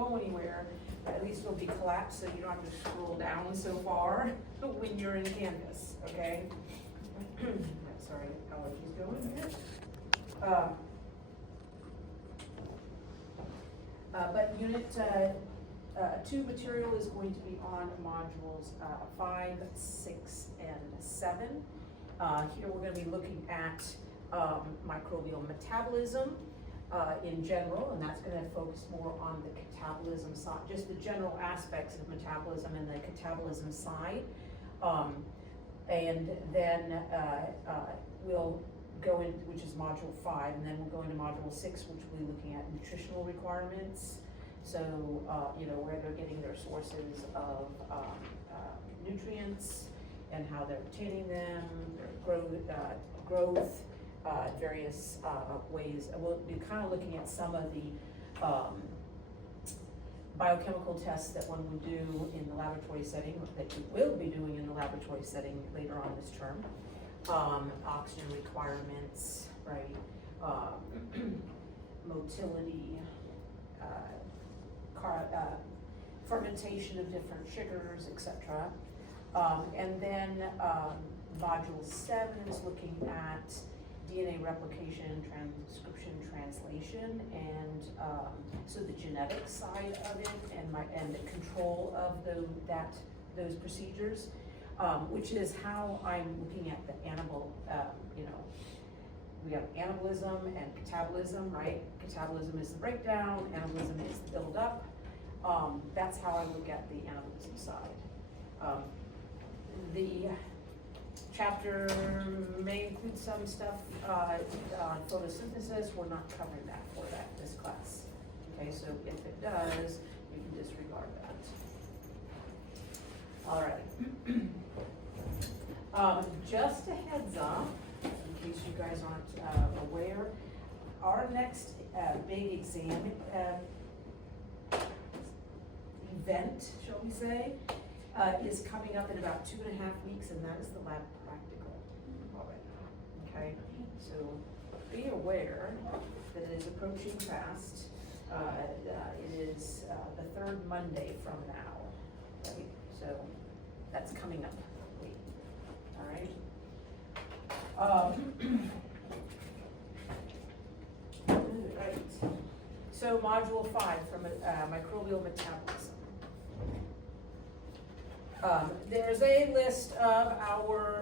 go anywhere, but at least it'll be collapsed so you don't have to scroll down so far when you're in Canvas, okay? Sorry, allergies going here. But unit 2 material is going to be on modules 5, 6, and 7. Here we're going to be looking at microbial metabolism in general, and that's going to focus more on the catabolism side, just the general aspects of metabolism and the catabolism side. And then we'll go in, which is module 5, and then we'll go into module 6, which will be looking at nutritional requirements. So, where they're getting their sources of nutrients and how they're obtaining them, their growth, various ways. We'll be kind of looking at some of the biochemical tests that one would do in the laboratory setting, that you will be doing in the laboratory setting later on this term. Oxygen requirements, right? Motility, fermentation of different sugars, etc. And then module 7 is looking at DNA replication, transcription, translation, and so the genetic side of it, and the control of those procedures, which is how I'm looking at the animal. We have anabolism and catabolism, right? Catabolism is the breakdown, anabolism is the build up. That's how I look at the anabolism side. The chapter may include some stuff on photosynthesis. We're not covering that for this class. Okay, so if it does, you can disregard that. All right. Just a heads up, in case you guys aren't aware, our next big exam event, shall we say, is coming up in about 2.5 weeks, and that is the lab practical. All right. Okay, so be aware that it is approaching fast. It is the 3rd Monday from now, right? So that's coming up. All right. Right. So module 5 from microbial metabolism. There's a list of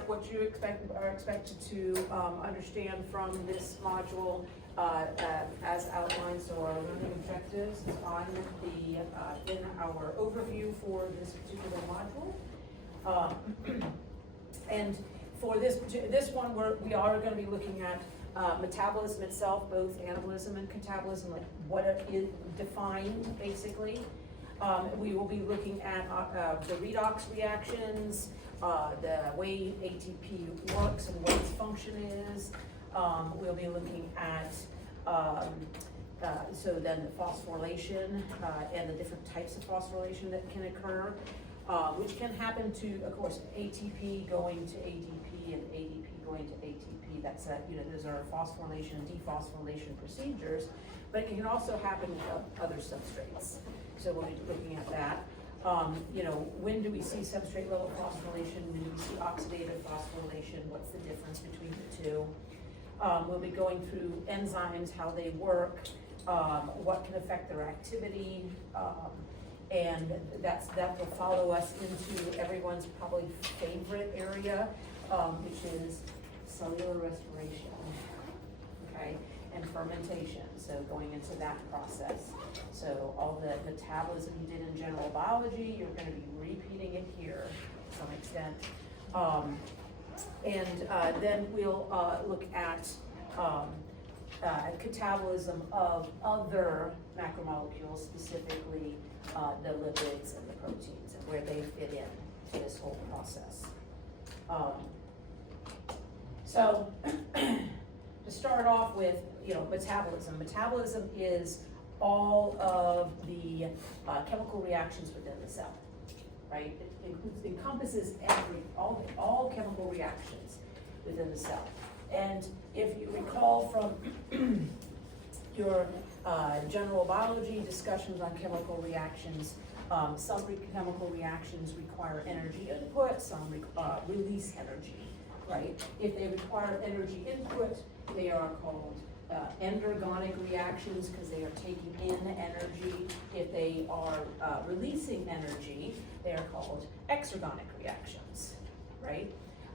what you are expected to understand from this module as outlined. So our learning objectives is on in our overview for this particular module. And for this one, we are going to be looking at metabolism itself, both anabolism and catabolism, like what it is defined basically. We will be looking at the redox reactions, the way ATP works and what its function is. We'll be looking at so then the phosphorylation and the different types of phosphorylation that can occur, which can happen to, of course, ATP going to ADP and ADP going to ATP. That's those are phosphorylation and dephosphorylation procedures, but it can also happen with other substrates. So we'll be looking at that. When do we see substrate level phosphorylation? When do we see oxidative phosphorylation? What's the difference between the two? We'll be going through enzymes, how they work, what can affect their activity, and that will follow us into everyone's probably favorite area, which is cellular respiration, okay, and fermentation. So going into that process. So all the metabolism you did in general biology, you're going to be repeating it here to some extent. Then we'll look at catabolism of other macromolecules, specifically the lipids and the proteins, and where they fit in to this whole process. So to start off with, metabolism. Metabolism is all of the chemical reactions within the cell, right? It encompasses all chemical reactions within the cell. And if you recall from your General biology, discussions on chemical reactions. Some chemical reactions require energy input, some release energy, right? If they require energy input, they are called endergonic reactions because they are taking in energy. If they are releasing energy, they are called exergonic reactions, right?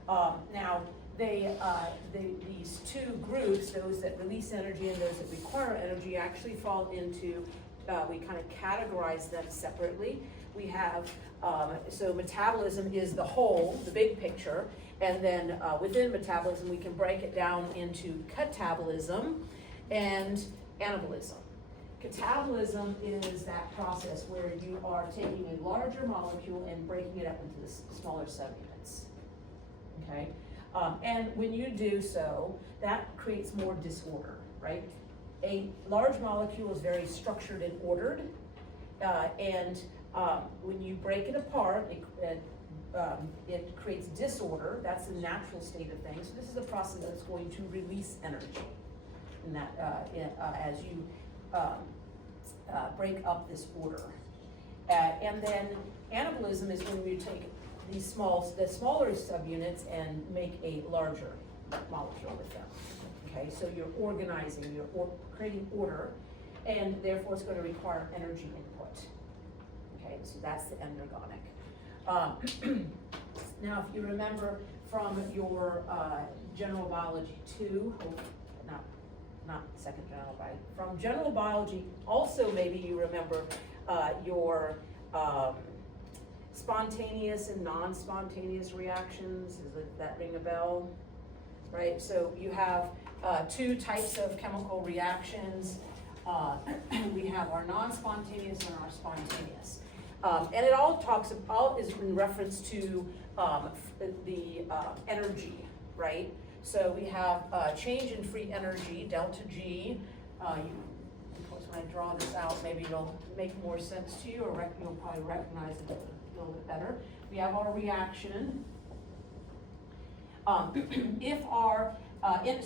Now, these two groups, those that release energy and those that require energy, actually fall into, we kind of categorize them separately. We have, so metabolism is the whole, the big picture, and then within metabolism, we can break it down into catabolism and anabolism. Catabolism is that process where you are taking a larger molecule and breaking it up into smaller subunits, okay? And when you do so, that creates more disorder, right? A large molecule is very structured and ordered, and when you break it apart, it creates disorder. That's the natural state of things. So this is a process that's going to release energy in that, as you break up this order. And then anabolism is when you take the smaller subunits and make a larger molecule with them. Okay, so you're organizing, you're creating order, and therefore it's going to require energy input. Okay, so that's the endergonic. Now, if you remember from your general biology 2, not second general biology, from general biology, also maybe you remember your spontaneous and non-spontaneous reactions. Does that ring a bell? Right, so you have two types of chemical reactions. We have our non-spontaneous and our spontaneous. And it all is in reference to the energy, right? So we have change in free energy, delta G. Of course, when I draw this out, maybe it'll make more sense to you, or you'll probably recognize it a little bit better. We have our reaction.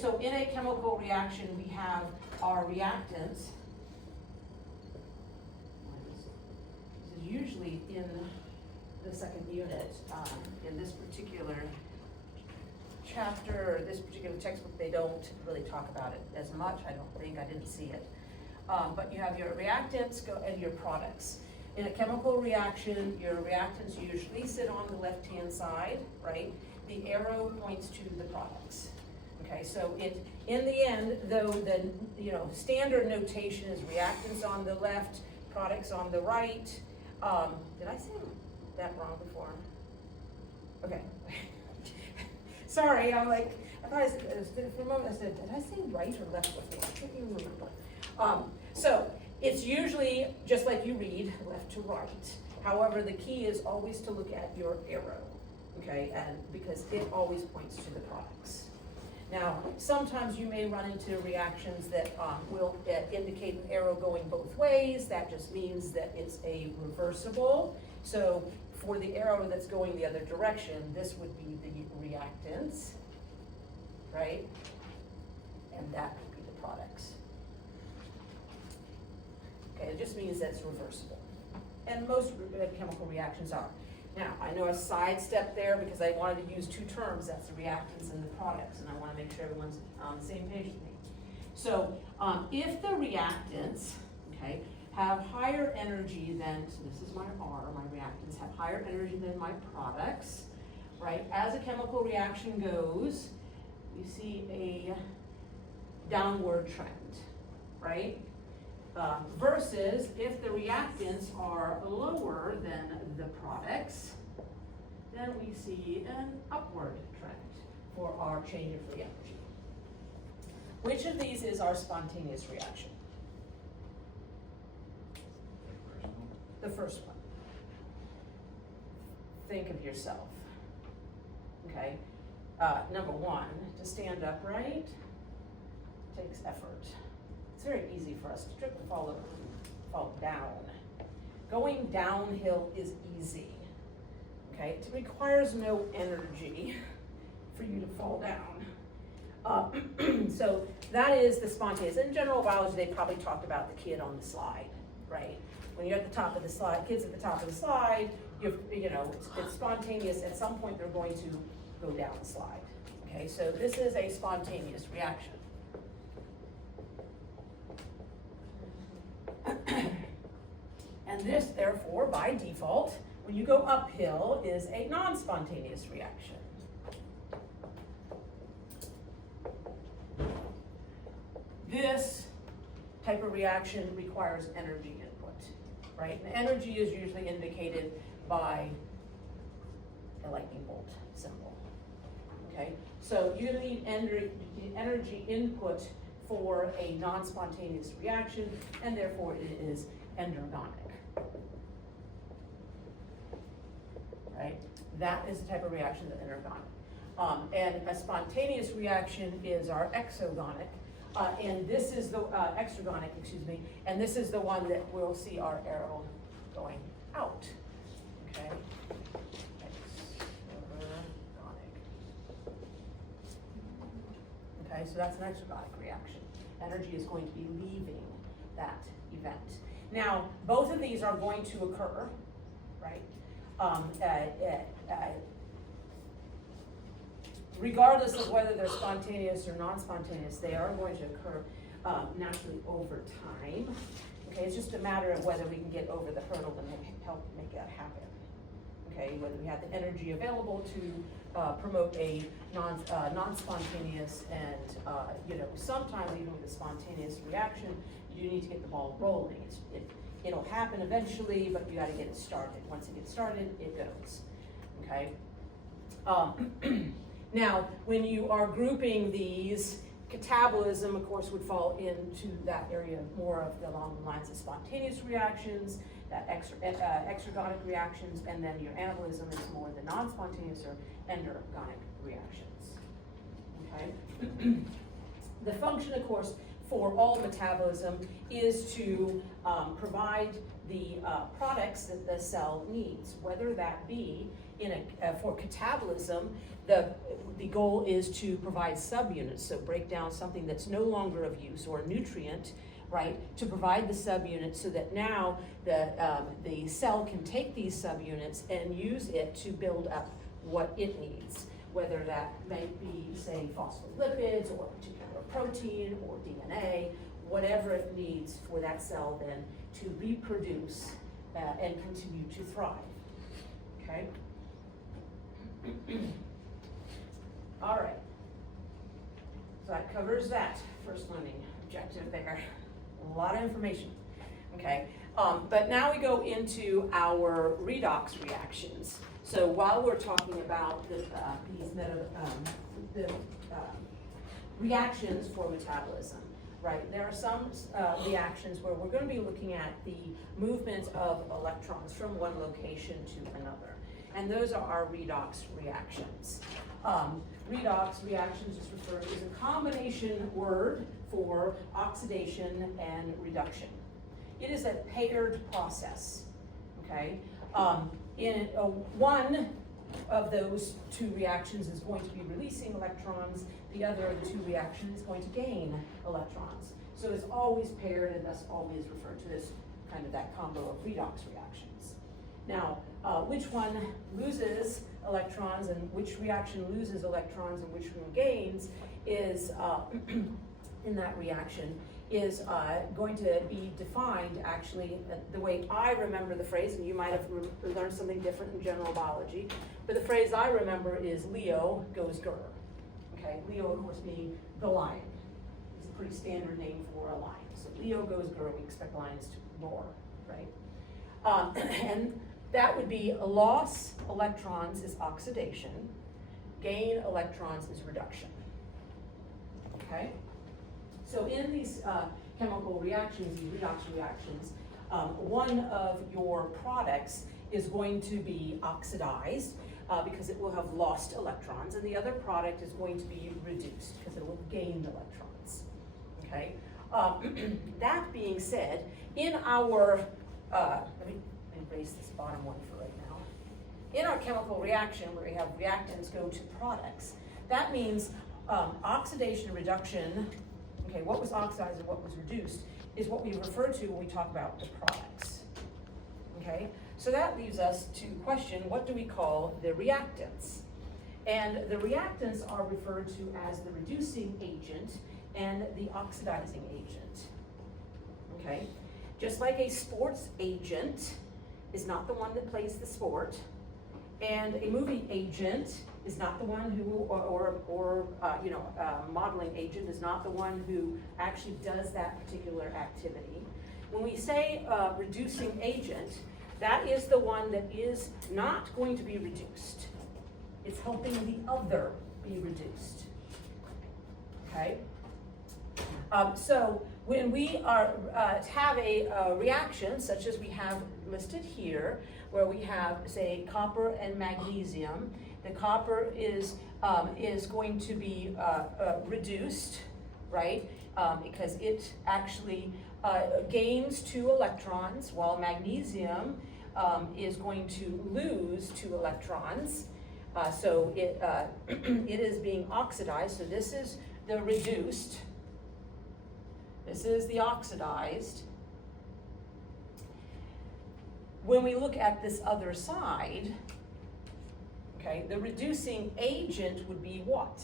So in a chemical reaction, we have our reactants. This is usually in the second unit. In this particular chapter, or this particular textbook, they don't really talk about it as much. I don't think, I didn't see it. But you have your reactants and your products. In a chemical reaction, your reactants usually sit on the left-hand side, right? The arrow points to the products. Okay, so in the end, though, the standard notation is reactants on the left, products on the right. Did I say that wrong before? Okay. Sorry, I'm like, I thought I said, for a moment I said, did I say right or left before? I can't even remember. So it's usually just like you read, left to right. However, the key is always to look at your arrow, okay? And because it always points to the products. Now, sometimes you may run into reactions that will indicate an arrow going both ways. That just means that it's a reversible. So for the arrow that's going the other direction, this would be the reactants, right? And that would be the products. Okay, it just means that it's reversible. And most chemical reactions are. Now, I know I sidestepped there because I wanted to use two terms, that's the reactants and the products, and I want to make sure everyone's on the same page with me. So, if the reactants, okay, have higher energy than, so this is my R, my reactants have higher energy than my products, right? As a chemical reaction goes, you see a downward trend, right? Versus if the reactants are lower than the products, then we see an upward trend for our change of free energy. Which of these is our spontaneous reaction? The first one. Think of yourself. Okay. Number one, to stand upright takes effort. It's very easy for us to trip and fall down. Going downhill is easy. Okay, it requires no energy for you to fall down. So that is the spontaneous. In general biology, they probably talked about the kid on the slide, right? When you're at the top of the slide, kids at the top of the slide, it's spontaneous. At some point, they're going to go down the slide. Okay, so this is a spontaneous reaction. And this, therefore, by default, when you go uphill, is a non-spontaneous reaction. This type of reaction requires energy input, right? And energy is usually indicated by a lightning bolt symbol, okay? So you need energy input for a non-spontaneous reaction, and therefore it is endergonic, right? That is the type of reaction that's endergonic. And a spontaneous reaction is our exogonic, and this is the exergonic, excuse me, and this is the one that we'll see our arrow going out, okay? Okay, so that's an exergonic reaction. Energy is going to be leaving that event. Now, both of these are going to occur, right? Regardless of whether they're spontaneous or non-spontaneous, they are going to occur naturally over time. Okay, it's just a matter of whether we can get over the hurdle and help make that happen. Okay, whether we have the energy available to promote a non-spontaneous and sometimes even with a spontaneous reaction, you need to get the ball rolling. It'll happen eventually, but you got to get it started. Once it gets started, it goes. Okay. Now, when you are grouping these, catabolism, of course, would fall into that area more of along the lines of spontaneous reactions, that exergonic reactions, and then your anabolism is more the non-spontaneous or endergonic reactions. Okay. The function, of course, for all metabolism is to provide the products that the cell needs, whether that be for catabolism, the goal is to provide subunits, so break down something that's no longer of use or a nutrient, right, to provide the subunits so that now the cell can take these subunits and use it to build up what it needs, whether that may be, say, phospholipids or a particular protein or DNA, whatever it needs for that cell then to reproduce and continue to thrive, okay? All right, so that covers that first learning objective there. A lot of information, okay? But now we go into our redox reactions. So while we're talking about these reactions for metabolism, right? There are some reactions where we're going to be looking at the movement of electrons from one location to another. And those are our redox reactions. Redox reactions is a combination word for oxidation and reduction. It is a paired process, okay? One of those two reactions is going to be releasing electrons, the other of the two reactions is going to gain electrons. So it's always paired and thus always referred to as kind of that combo of redox reactions. Now, which one loses electrons and which reaction loses electrons and which one gains is, in that reaction, is going to be defined actually the way I remember the phrase, and you might have learned something different in general biology, but the phrase I remember is Leo goes grr. Okay, Leo of course being the lion. It's a pretty standard name for a lion. So Leo goes grr, we expect lions to roar, right? And that would be loss electrons is oxidation, gain electrons is reduction, okay? So in these chemical reactions, these redox reactions, one of your products is going to be oxidized because it will have lost electrons, and the other product is going to be reduced because it will have gained electrons, okay? That being said, in our, let me erase this bottom one for right now. In our chemical reaction where we have reactants go to products, that means Oxidation reduction, okay, what was oxidized and what was reduced is what we refer to when we talk about the products. Okay, so that leaves us to question, what do we call the reactants? And the reactants are referred to as the reducing agent and the oxidizing agent. Okay, just like a sports agent is not the one that plays the sport, and a moving agent is not the one who, modeling agent is not the one who actually does that particular activity. When we say reducing agent, that is the one that is not going to be reduced. It's helping the other be reduced. Okay? So when we have a reaction, such as we have listed here, where we have, say, copper and magnesium, the copper is going to be reduced, right? Because it actually gains 2 electrons, while magnesium is going to lose 2 electrons. So it is being oxidized. So this is the reduced. This is the oxidized. When we look at this other side, okay, the reducing agent would be what?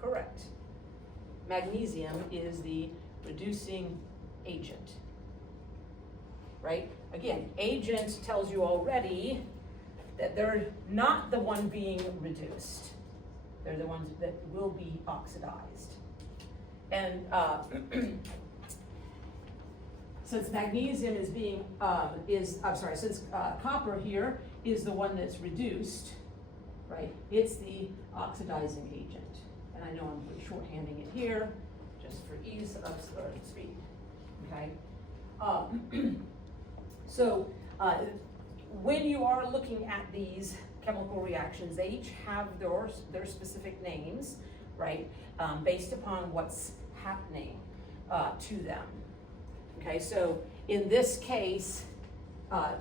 Correct. Magnesium is the reducing agent, right? Again, agent tells you already that they're not the one being reduced. They're the ones that will be oxidized. And since magnesium is being, since copper here is the one that's reduced, right? It's the oxidizing agent. And I know I'm shorthanding it here, just for ease of speed, okay? So when you are looking at these chemical reactions, they each have their specific names, right? Based upon what's happening to them. Okay, so in this case,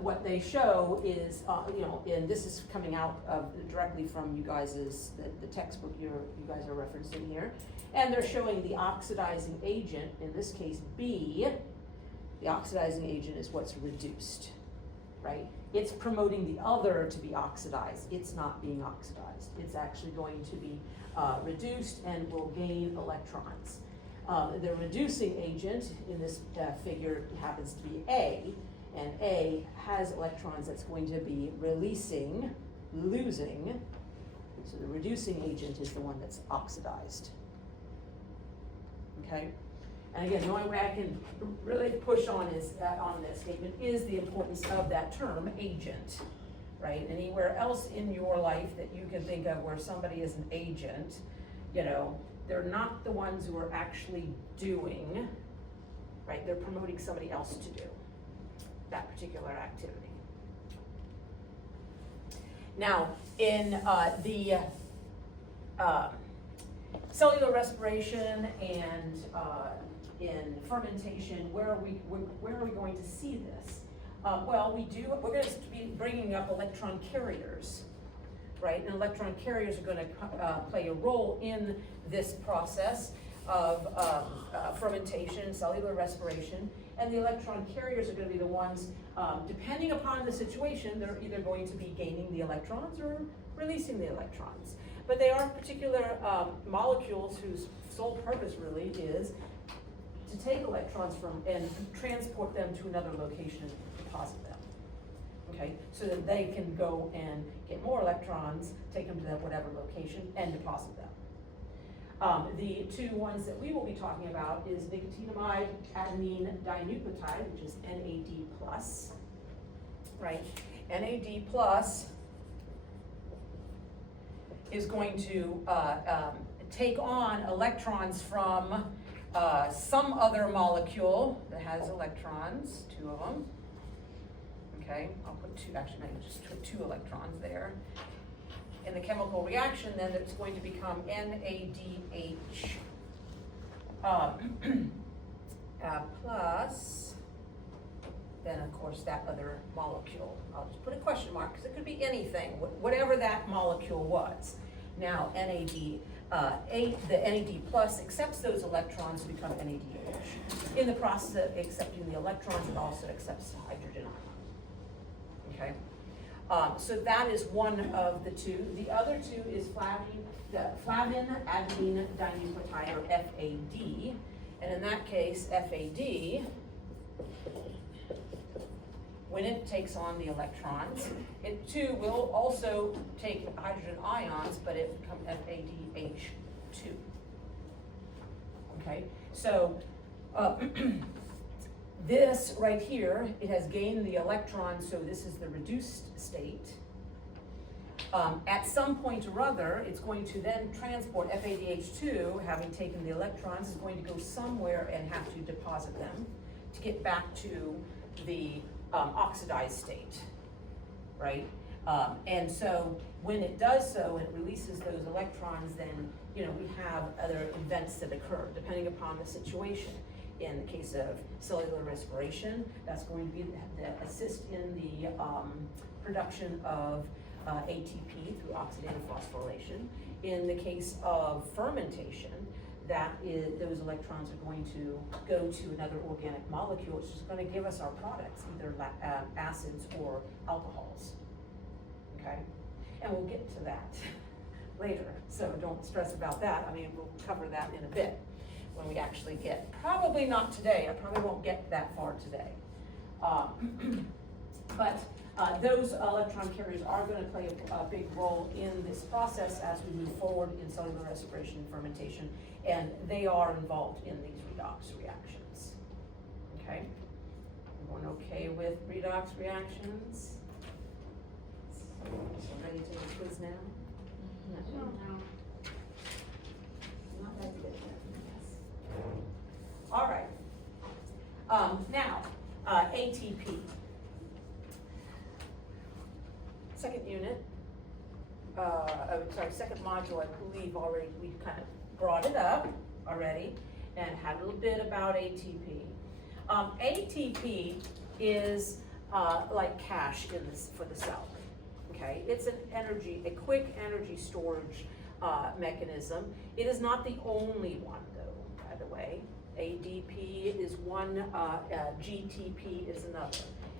what they show is, and this is coming out directly from you guys' the textbook you guys are referencing here, and they're showing the oxidizing agent, in this case B. The oxidizing agent is what's reduced, right? It's promoting the other to be oxidized. It's not being oxidized. It's actually going to be reduced and will gain electrons. The reducing agent in this figure happens to be A, and A has electrons that's going to be losing. So the reducing agent is the one that's oxidized. Okay? And again, the only way I can really push on is on this statement is the importance of that term, agent, right? Anywhere else in your life that you can think of where somebody is an agent, they're not the ones who are actually doing, right? They're promoting somebody else to do that particular activity. Now, in the cellular respiration and in fermentation, where are we going to see this? Well, we're going to be bringing up electron carriers, right? And electron carriers are going to play a role in this process of fermentation, cellular respiration, and the electron carriers are going to be the ones, depending upon the situation, they're either going to be gaining the electrons or releasing the electrons. But they are particular molecules whose sole purpose really is to take electrons and transport them to another location and deposit them, okay? So that they can go and get more electrons, take them to whatever location, and deposit them. The 2 ones that we will be talking about is nicotinamide adenine dinucleotide, which is NAD+, right? NAD+ is going to take on electrons from some other molecule that has electrons, 2 of them. Okay, I'll put 2, actually maybe just put 2 electrons there. In the chemical reaction, then it's going to become NADH plus then of course that other molecule, I'll just put a question mark, because it could be anything, whatever that molecule was. Now, the NAD plus accepts those electrons to become NADH. In the process of accepting the electrons, it also accepts the hydrogen ion. Okay? So that is one of the two. The other two is flavin adenine dinucleotide, or FAD. And in that case, FAD, when it takes on the electrons, it too will also take hydrogen ions, but it will become FADH2. Okay, so this right here, it has gained the electrons, so this is the reduced state. At some point or other, it's going to then transport FADH2, having taken the electrons, is going to go somewhere and have to deposit them to get back to the oxidized state, right? And so when it does so and it releases those electrons, then we have other events that occur depending upon the situation. In the case of cellular respiration, that's going to be the assist in the production of ATP through oxidative phosphorylation. In the case of fermentation, those electrons are going to go to another organic molecule, which is going to give us our products, either acids or alcohols. Okay? And we'll get to that later, so don't stress about that. I mean, we'll cover that in a bit when we actually get, probably not today, I probably won't get that far today. But those electron carriers are going to play a big role in this process as we move forward in cellular respiration and fermentation, and they are involved in these redox reactions. Okay? Everyone okay with redox reactions? So ready to take a quiz now? No. Not that good yet. Yes. All right. Now, ATP. Second unit, second module, I believe already, we kind of brought it up already and had a little bit about ATP. ATP is like cash for the cell, okay? It's a quick energy storage mechanism. It is not the only one though, by the way. ADP is one, GTP is another.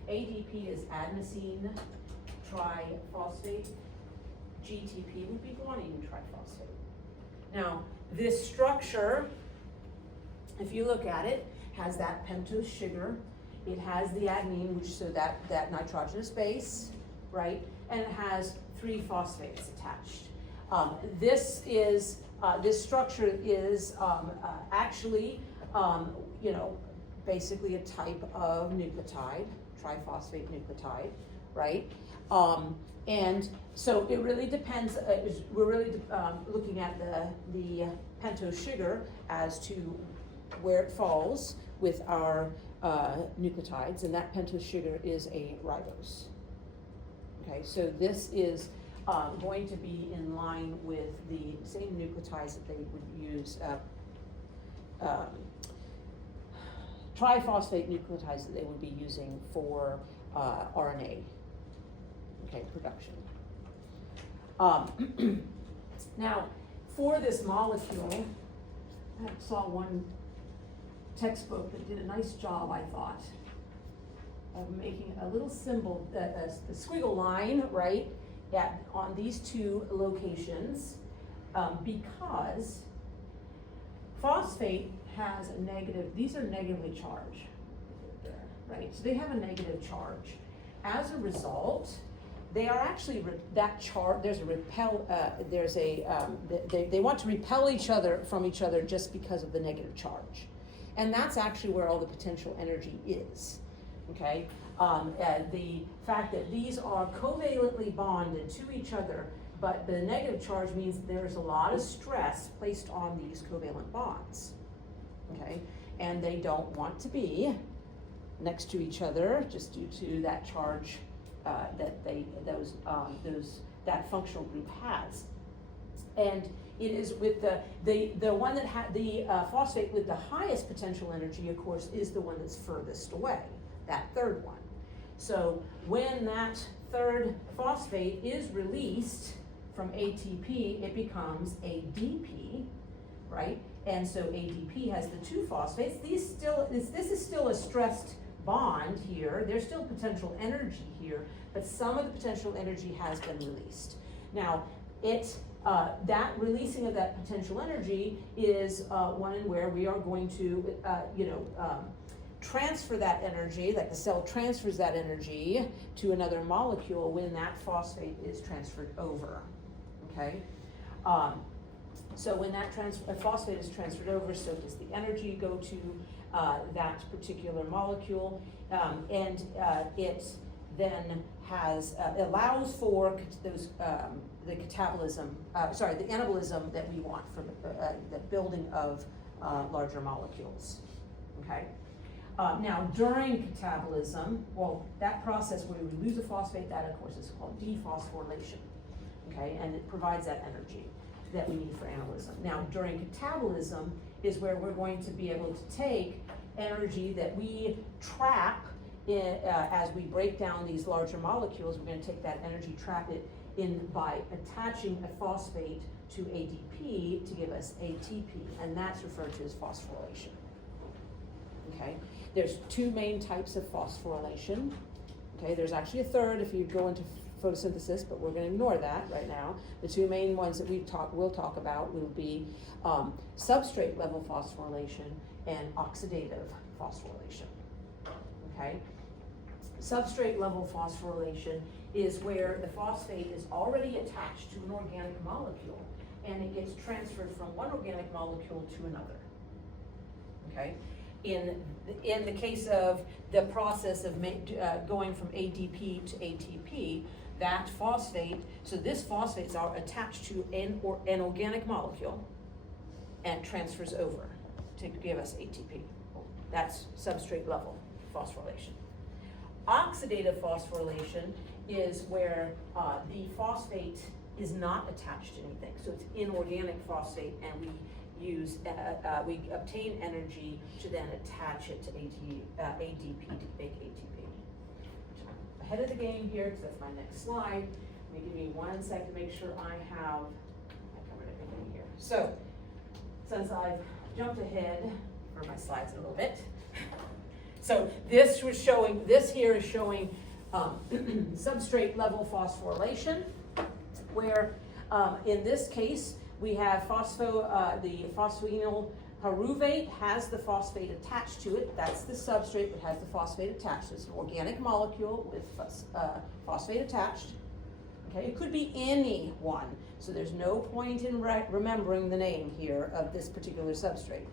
ADP is adenosine triphosphate. GTP would be guanine triphosphate. Now, this structure, if you look at it, has that pentose sugar. It has the adenine, which so that nitrogenous base, right? And it has 3 phosphates attached. This structure is actually, basically a type of nucleotide, triphosphate nucleotide, right? And so it really depends, we're really looking at the pentose sugar as to where it falls with our nucleotides, and that pentose sugar is a ribose. Okay, so this is going to be in line with the same nucleotides that they would use, triphosphate nucleotides that they would be using for RNA. Okay, production. Now, for this molecule, I saw one textbook that did a nice job, I thought, of making a little symbol, a squiggle line, right, on these 2 locations, because phosphate has a negative, these are negatively charged, right, so they have a negative charge. As a result, they are actually that charge. There's a repel. They want to repel each other from each other just because of the negative charge, and that's actually where all the potential energy is. Okay, the fact that these are covalently bonded to each other, but the negative charge means there's a lot of stress placed on these covalent bonds. Okay, and they don't want to be next to each other just due to that charge. That functional group has, and it is with the one that had the phosphate with the highest potential energy, of course, is the one that's furthest away. that third one. So when that third phosphate is released from ATP, it becomes ADP, right? And so ADP has the two phosphates. This is still a stressed bond here. There's still potential energy here, but some of the potential energy has been released. Now, that releasing of that potential energy is one in where we are going to, transfer that energy, like the cell transfers that energy to another molecule when that phosphate is transferred over, okay? So when that phosphate is transferred over, so does the energy go to that particular molecule, and it then allows for those the catabolism, the anabolism that we want for the building of larger molecules. Okay. Now during catabolism, well, that process where we lose a phosphate, that of course is called dephosphorylation. Okay, and it provides that energy that we need for anabolism. Now during catabolism is where we're going to be able to take energy that we trap as we break down these larger molecules. We're going to take that energy, trap it in by attaching a phosphate to ADP to give us ATP, and that's referred to as phosphorylation. Okay, there's two main types of phosphorylation. Okay, there's actually a third if you go into photosynthesis, but we're going to ignore that right now. The two main ones that we'll talk about will be substrate level phosphorylation and oxidative phosphorylation. Okay, substrate level phosphorylation is where the phosphate is already attached to an organic molecule and it gets transferred from one organic molecule to another. Okay, in the case of the process of going from ADP to ATP, that phosphate, so this phosphates are attached to an organic molecule and transfers over to give us ATP. That's substrate level phosphorylation. Oxidative phosphorylation is where the phosphate is not attached to anything. So it's inorganic phosphate, and we obtain energy to then attach it to ADP to make ATP. I'm ahead of the game here because that's my next slide. Let me give me 1 second to make sure I covered everything here. So since I've jumped ahead for my slides a little bit, so this here is showing substrate level phosphorylation, where in this case we have the phosphoenol pyruvate has the phosphate attached to it. That's the substrate that has the phosphate attached. It's an organic molecule with phosphate attached. Okay, it could be any one, so there's no point in remembering the name here of this particular substrate.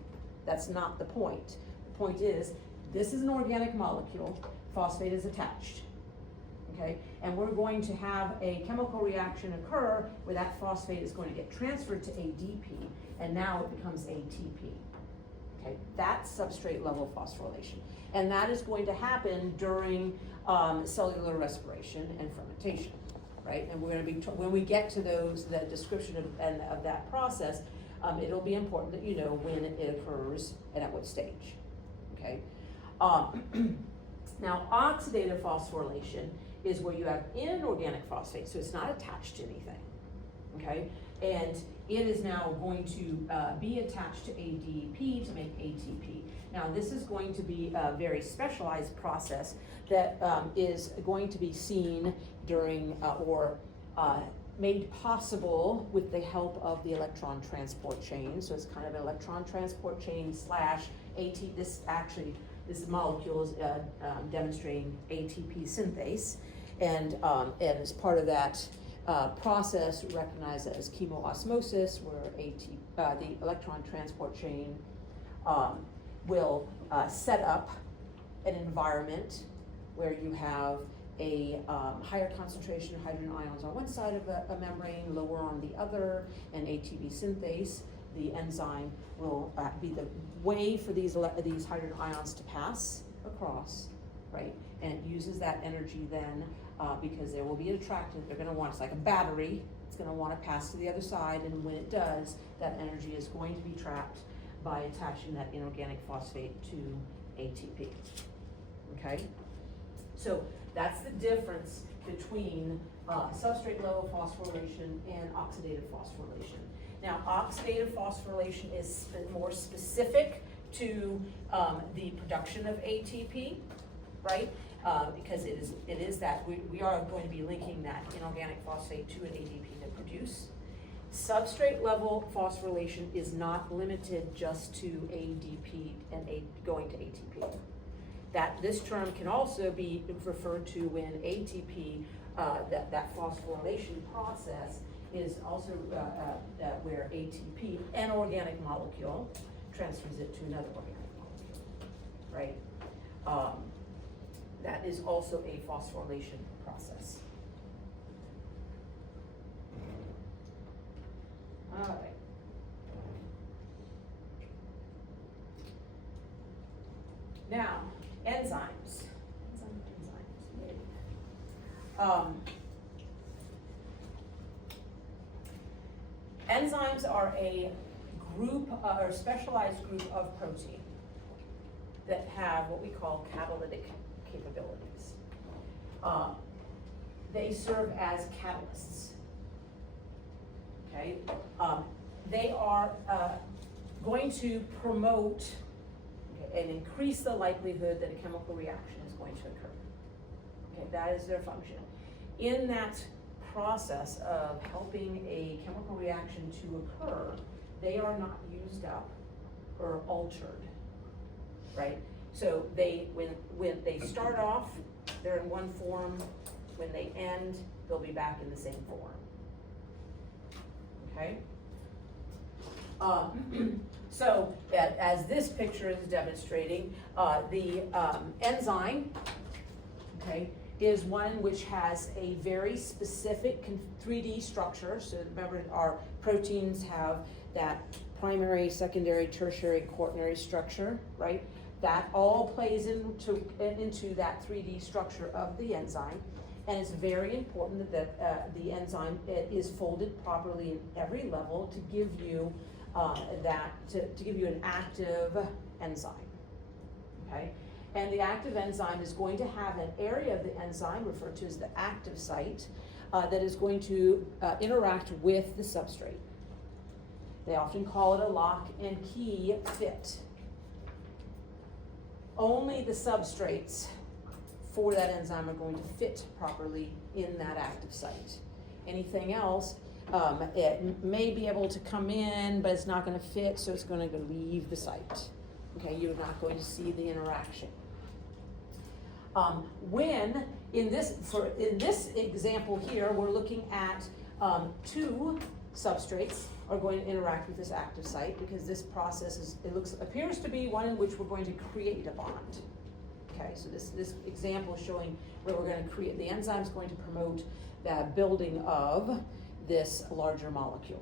That's not the point. The point is, this is an organic molecule, phosphate is attached. Okay, and we're going to have a chemical reaction occur where that phosphate is going to get transferred to ADP, and now it becomes ATP. Okay, that's substrate level phosphorylation, and that is going to happen during cellular respiration and fermentation, right? And we're going to be when we get to the description of that process, it'll be important that you know when it occurs and at what stage. Okay, now oxidative phosphorylation is where you have inorganic phosphate, so it's not attached to anything, okay? And it is now going to be attached to ADP to make ATP. Now this is going to be a very specialized process that is going to be seen during made possible with the help of the electron transport chain. So it's kind of an electron transport chain slash AT, this molecule is demonstrating ATP synthase, and as part of that process recognized as chemoosmosis, where the electron transport chain will set up an environment where you have a higher concentration of hydrogen ions on one side of a membrane, lower on the other, and ATP synthase. The enzyme will be the way for these hydrogen ions to pass across, right? And it uses that energy then because there will be an attractant. They're going to want, it's like a battery. It's going to want to pass to the other side, and when it does, that energy is going to be trapped by attaching that inorganic phosphate to ATP. okay? So that's the difference between substrate level phosphorylation and oxidative phosphorylation. Now, oxidative phosphorylation is more specific to the production of ATP, right? Because it is that we are going to be linking that inorganic phosphate to an ADP to produce. Substrate level phosphorylation is not limited just to ADP and going to ATP. That this term can also be referred to when ATP, that phosphorylation process is also where ATP, an organic molecule, transfers it to another organic molecule, right? That is also a phosphorylation process. All right. Now, enzymes. Enzymes are a group or a specialized group of protein that have what we call catalytic capabilities. They serve as catalysts. Okay, they are going to promote and increase the likelihood that a chemical reaction is going to occur. Okay, that is their function. In that process of helping a chemical reaction to occur, they are not used up or altered, right? So they, when they start off, they're in one form. When they end, they'll be back in the same form. Okay? So as this picture is demonstrating, the enzyme, okay, is one which has a very specific 3D structure. So remember, our proteins have that primary, secondary, tertiary, quaternary structure, right? That all plays into that 3D structure of the enzyme. And it's very important that the enzyme is folded properly in every level to give you to give you an active enzyme, okay? And the active enzyme is going to have an area of the enzyme referred to as the active site that is going to interact with the substrate. They often call it a lock and key fit. Only the substrates for that enzyme are going to fit properly in that active site. Anything else, it may be able to come in, but it's not going to fit, so it's going to leave the site. Okay, you're not going to see the interaction. When in this example here, we're looking at two substrates are going to interact with this active site, because this process appears to be one in which we're going to create a bond. Okay, so this example is showing where we're going to create, the enzyme is going to promote the building of this larger molecule.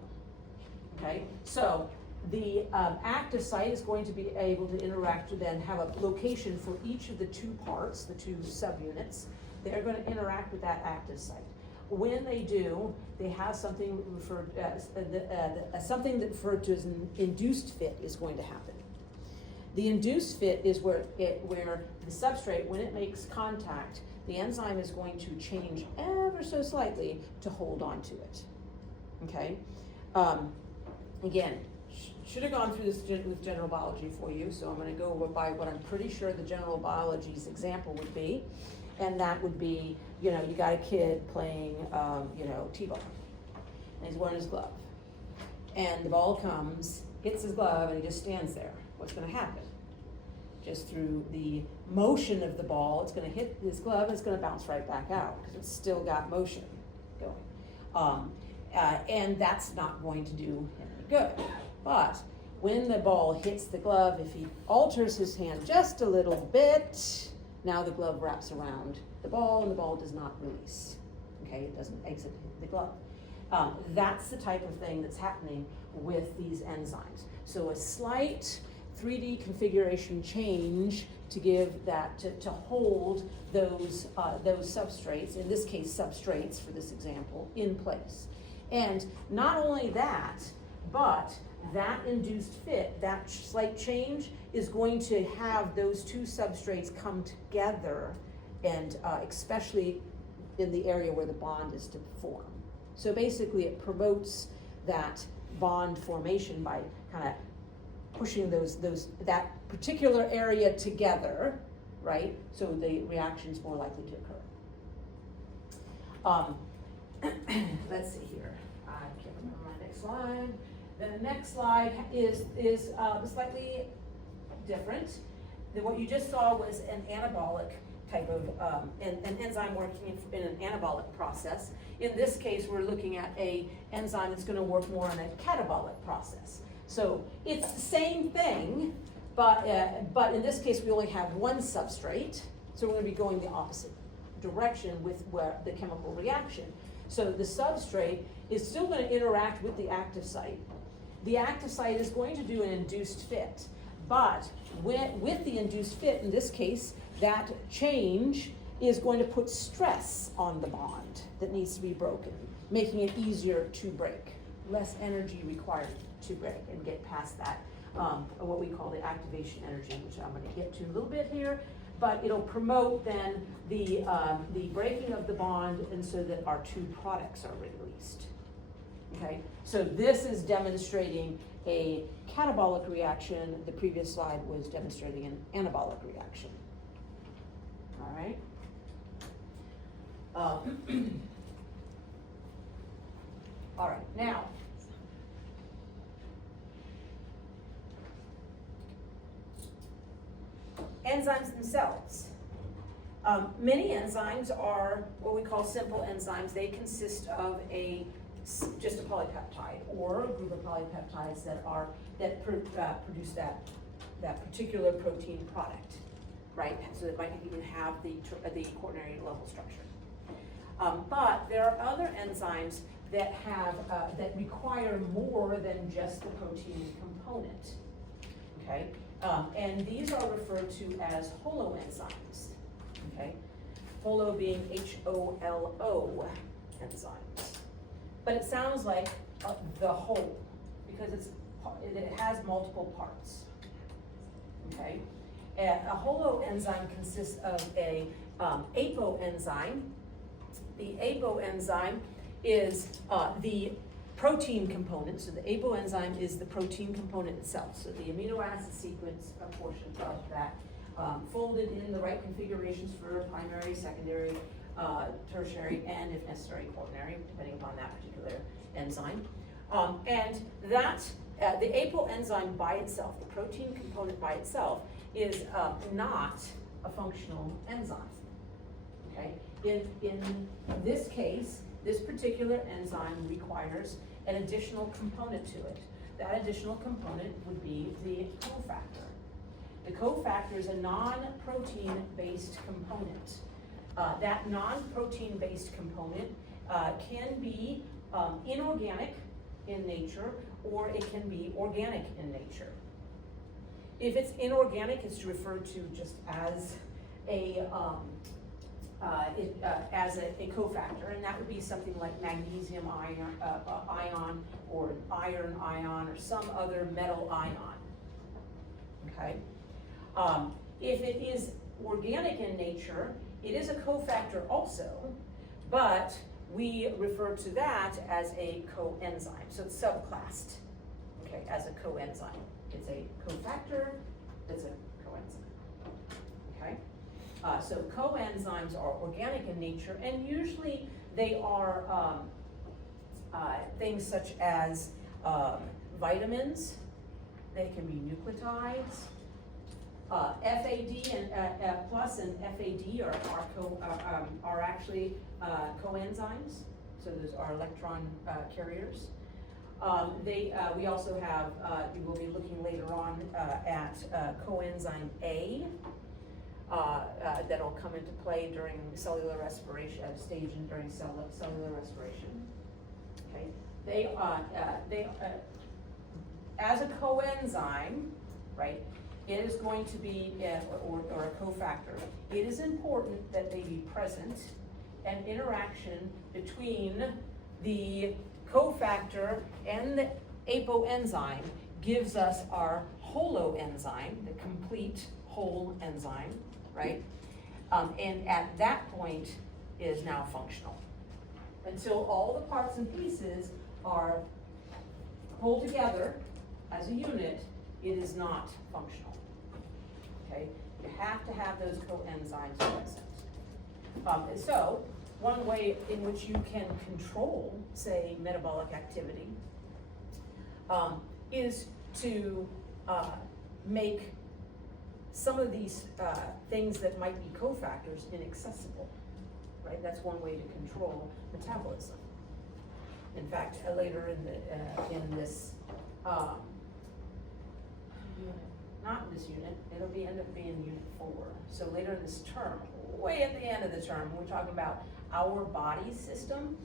Okay, so the active site is going to be able to interact with, then have a location for each of the two parts, the two subunits. They're going to interact with that active site. When they do, they have something referred something that referred to as an induced fit is going to happen. The induced fit is where the substrate, when it makes contact, the enzyme is going to change ever so slightly to hold on to it. Okay? Again, should have gone through this with general biology for you, so I'm going to go by what I'm pretty sure the general biology's example would be, and that would be, you got a kid playing, t-ball, and he's wearing his glove, and the ball comes, hits his glove, and he just stands there. What's going to happen? Just through the motion of the ball, it's going to hit his glove, and it's going to bounce right back out, because it's still got motion going. And that's not going to do any good. But when the ball hits the glove, if he alters his hand just a little bit, now the glove wraps around the ball and the ball does not release. Okay, it doesn't exit the glove. That's the type of thing that's happening with these enzymes. So a slight 3D configuration change to give that, to hold those substrates, in this case substrates for this example, in place. And not only that, but that induced fit, that slight change, is going to have those two substrates come together, and especially in the area where the bond is to form. So basically it promotes that bond formation by kind of pushing that particular area together, right? So the reaction's more likely to occur. Let's see here. I can't remember my next slide. Then the next slide is slightly different. What you just saw was an anabolic type of an enzyme working in an anabolic process. In this case, we're looking at a enzyme that's going to work more in a catabolic process. So it's the same thing, but in this case, we only have one substrate, so we're going to be going the opposite direction with the chemical reaction. So the substrate is still going to interact with the active site. The active site is going to do an induced fit, but with the induced fit, in this case, that change is going to put stress on the bond that needs to be broken, making it easier to break, less energy required to break and get past that, what we call the activation energy, which I'm going to get to a little bit here, but it'll promote then the breaking of the bond, and so that our two products are released. Okay, so this is demonstrating a catabolic reaction. The previous slide was demonstrating an anabolic reaction. All right. All right, now, enzymes themselves. Many enzymes are what we call simple enzymes. They consist of just a polypeptide or a group of polypeptides that produce that particular protein product, right? So it might even have the quaternary level structure. But there are other enzymes that require more than just the protein component. Okay, and these are referred to as holoenzymes. Okay, holo being HOLO enzymes. But it sounds like the whole, because it has multiple parts. Okay, a holoenzyme consists of a apoenzyme. The apoenzyme is the protein component. So the apoenzyme is the protein component itself. So the amino acid sequence portion of that, folded in the right configurations for primary, secondary, tertiary, and if necessary, quaternary, depending upon that particular enzyme. And that, the apoenzyme by itself, the protein component by itself, is not a functional enzyme. Okay? In this case, this particular enzyme requires an additional component to it. That additional component would be the cofactor. The cofactor is a non-protein-based component. That non-protein-based component can be inorganic in nature, or it can be organic in nature. If it's inorganic, it's referred to just as a cofactor, and that would be something like magnesium ion or iron ion or some other metal ion. Okay. If it is organic in nature, it is a cofactor also, but we refer to that as a coenzyme. So it's subclassed, okay, as a coenzyme. It's a cofactor, it's a coenzyme, okay? So coenzymes are organic in nature, and usually they are things such as vitamins. They can be nucleotides. FAD and plus and FAD are actually coenzymes. So those are electron carriers. We also have, we will be looking later on at coenzyme A. That'll come into play during cellular respiration, stage and during cellular respiration. Okay, they as a coenzyme, right? It is going to be, or a cofactor. It is important that they be present, and interaction between the cofactor and apoenzyme gives us our holoenzyme, the complete whole enzyme, right? And at that point is now functional. Until all the parts and pieces are pulled together as a unit, it is not functional. Okay? You have to have those coenzymes present. And so, one way in which you can control, say, metabolic activity is to make some of these things that might be cofactors inaccessible, right? That's one way to control metabolism. In fact, later in this, not in this unit, it'll end up being unit 4. So later in this term, way at the end of the term, we're talking about our body system,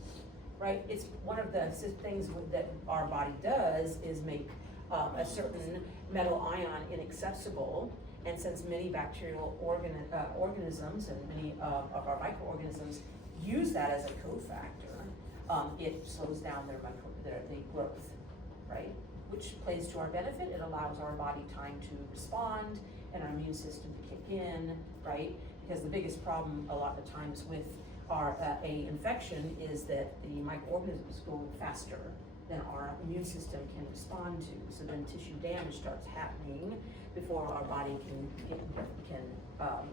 right? It's one of the things that our body does is make a certain metal ion inaccessible. And since many bacterial organisms and many of our microorganisms use that as a cofactor, it slows down their growth, right? Which plays to our benefit. It allows our body time to respond and our immune system to kick in, right? Because the biggest problem a lot of times with our a infection is that the microorganisms go faster than our immune system can respond to. So then tissue damage starts happening before our body can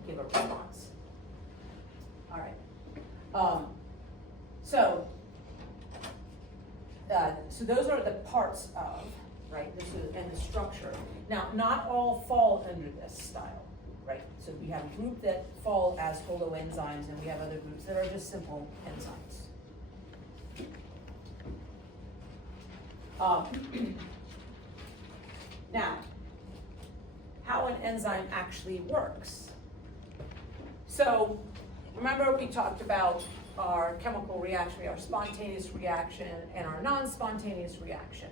give a response. All right. So those are the parts of, right, and the structure. Now, not all fall under this style, right? So we have a group that fall as holoenzymes, and we have other groups that are just simple enzymes. Now, how an enzyme actually works. So, remember we talked about our chemical reaction, our spontaneous reaction, and our non-spontaneous reaction,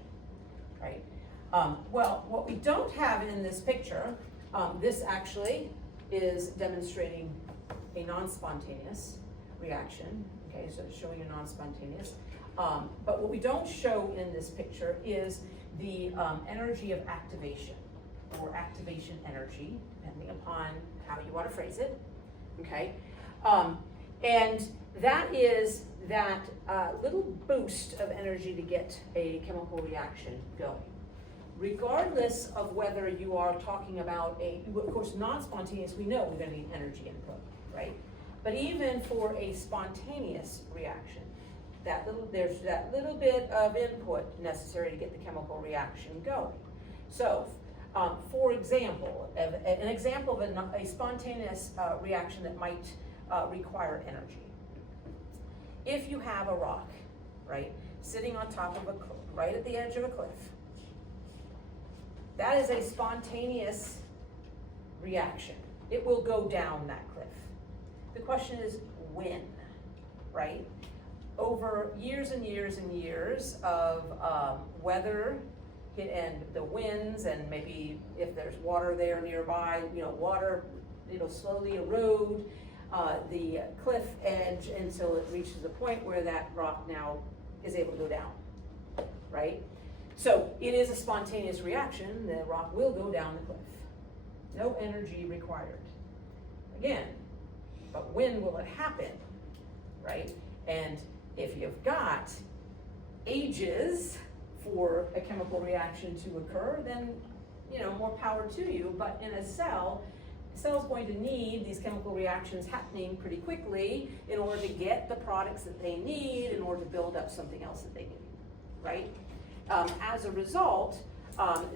right? Well, what we don't have in this picture, this actually is demonstrating a non-spontaneous reaction, okay, so it's showing a non-spontaneous. But what we don't show in this picture is the energy of activation, or activation energy, depending upon how you want to phrase it, okay? And that is that little boost of energy to get a chemical reaction going. Regardless of whether you are talking about of course, non-spontaneous, we know we're going to need energy input, right? But even for a spontaneous reaction, there's that little bit of input necessary to get the chemical reaction going. So, for example, an example of a spontaneous reaction that might require energy. If you have a rock, right, sitting on top of right at the edge of a cliff, that is a spontaneous reaction. It will go down that cliff. The question is when, right? Over years and years and years of weather and the winds, and maybe if there's water there nearby, water, it'll slowly erode the cliff edge until it reaches the point where that rock now is able to go down, right? So it is a spontaneous reaction. The rock will go down the cliff. No energy required. Again, but when will it happen, right? And if you've got ages for a chemical reaction to occur, then more power to you. But in a cell's going to need these chemical reactions happening pretty quickly in order to get the products that they need, in order to build up something else that they need, right? As a result,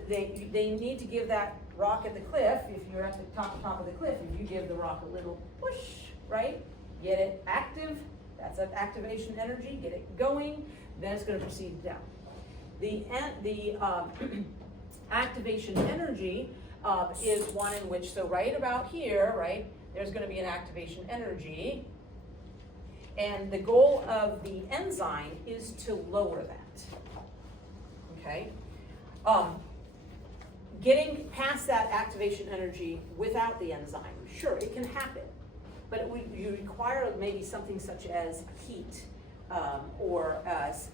they need to give that rock at the cliff. If you're at the top of the cliff, if you give the rock a little push, right? Get it active. That's an activation energy. Get it going. Then it's going to proceed down. The activation energy is one in which, so right about here, right, there's going to be an activation energy. And the goal of the enzyme is to lower that. Okay? Getting past that activation energy without the enzyme, sure, it can happen. But you require maybe something such as heat or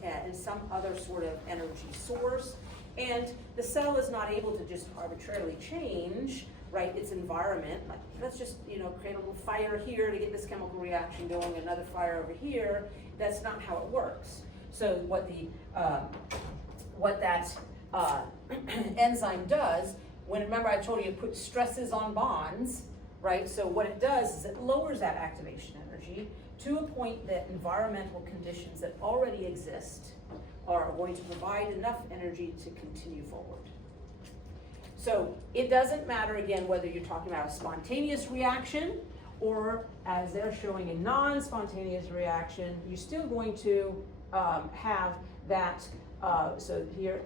and some other sort of energy source And the cell is not able to just arbitrarily change, right, its environment. Like, let's just, create a little fire here to get this chemical reaction going, another fire over here. That's not how it works. So what that enzyme does, remember I told you it puts stresses on bonds, right? So what it does is it lowers that activation energy to a point that environmental conditions that already exist are going to provide enough energy to continue forward. So it doesn't matter, again, whether you're talking about a spontaneous reaction or, as they're showing, a non-spontaneous reaction, you're still going to have that. So here,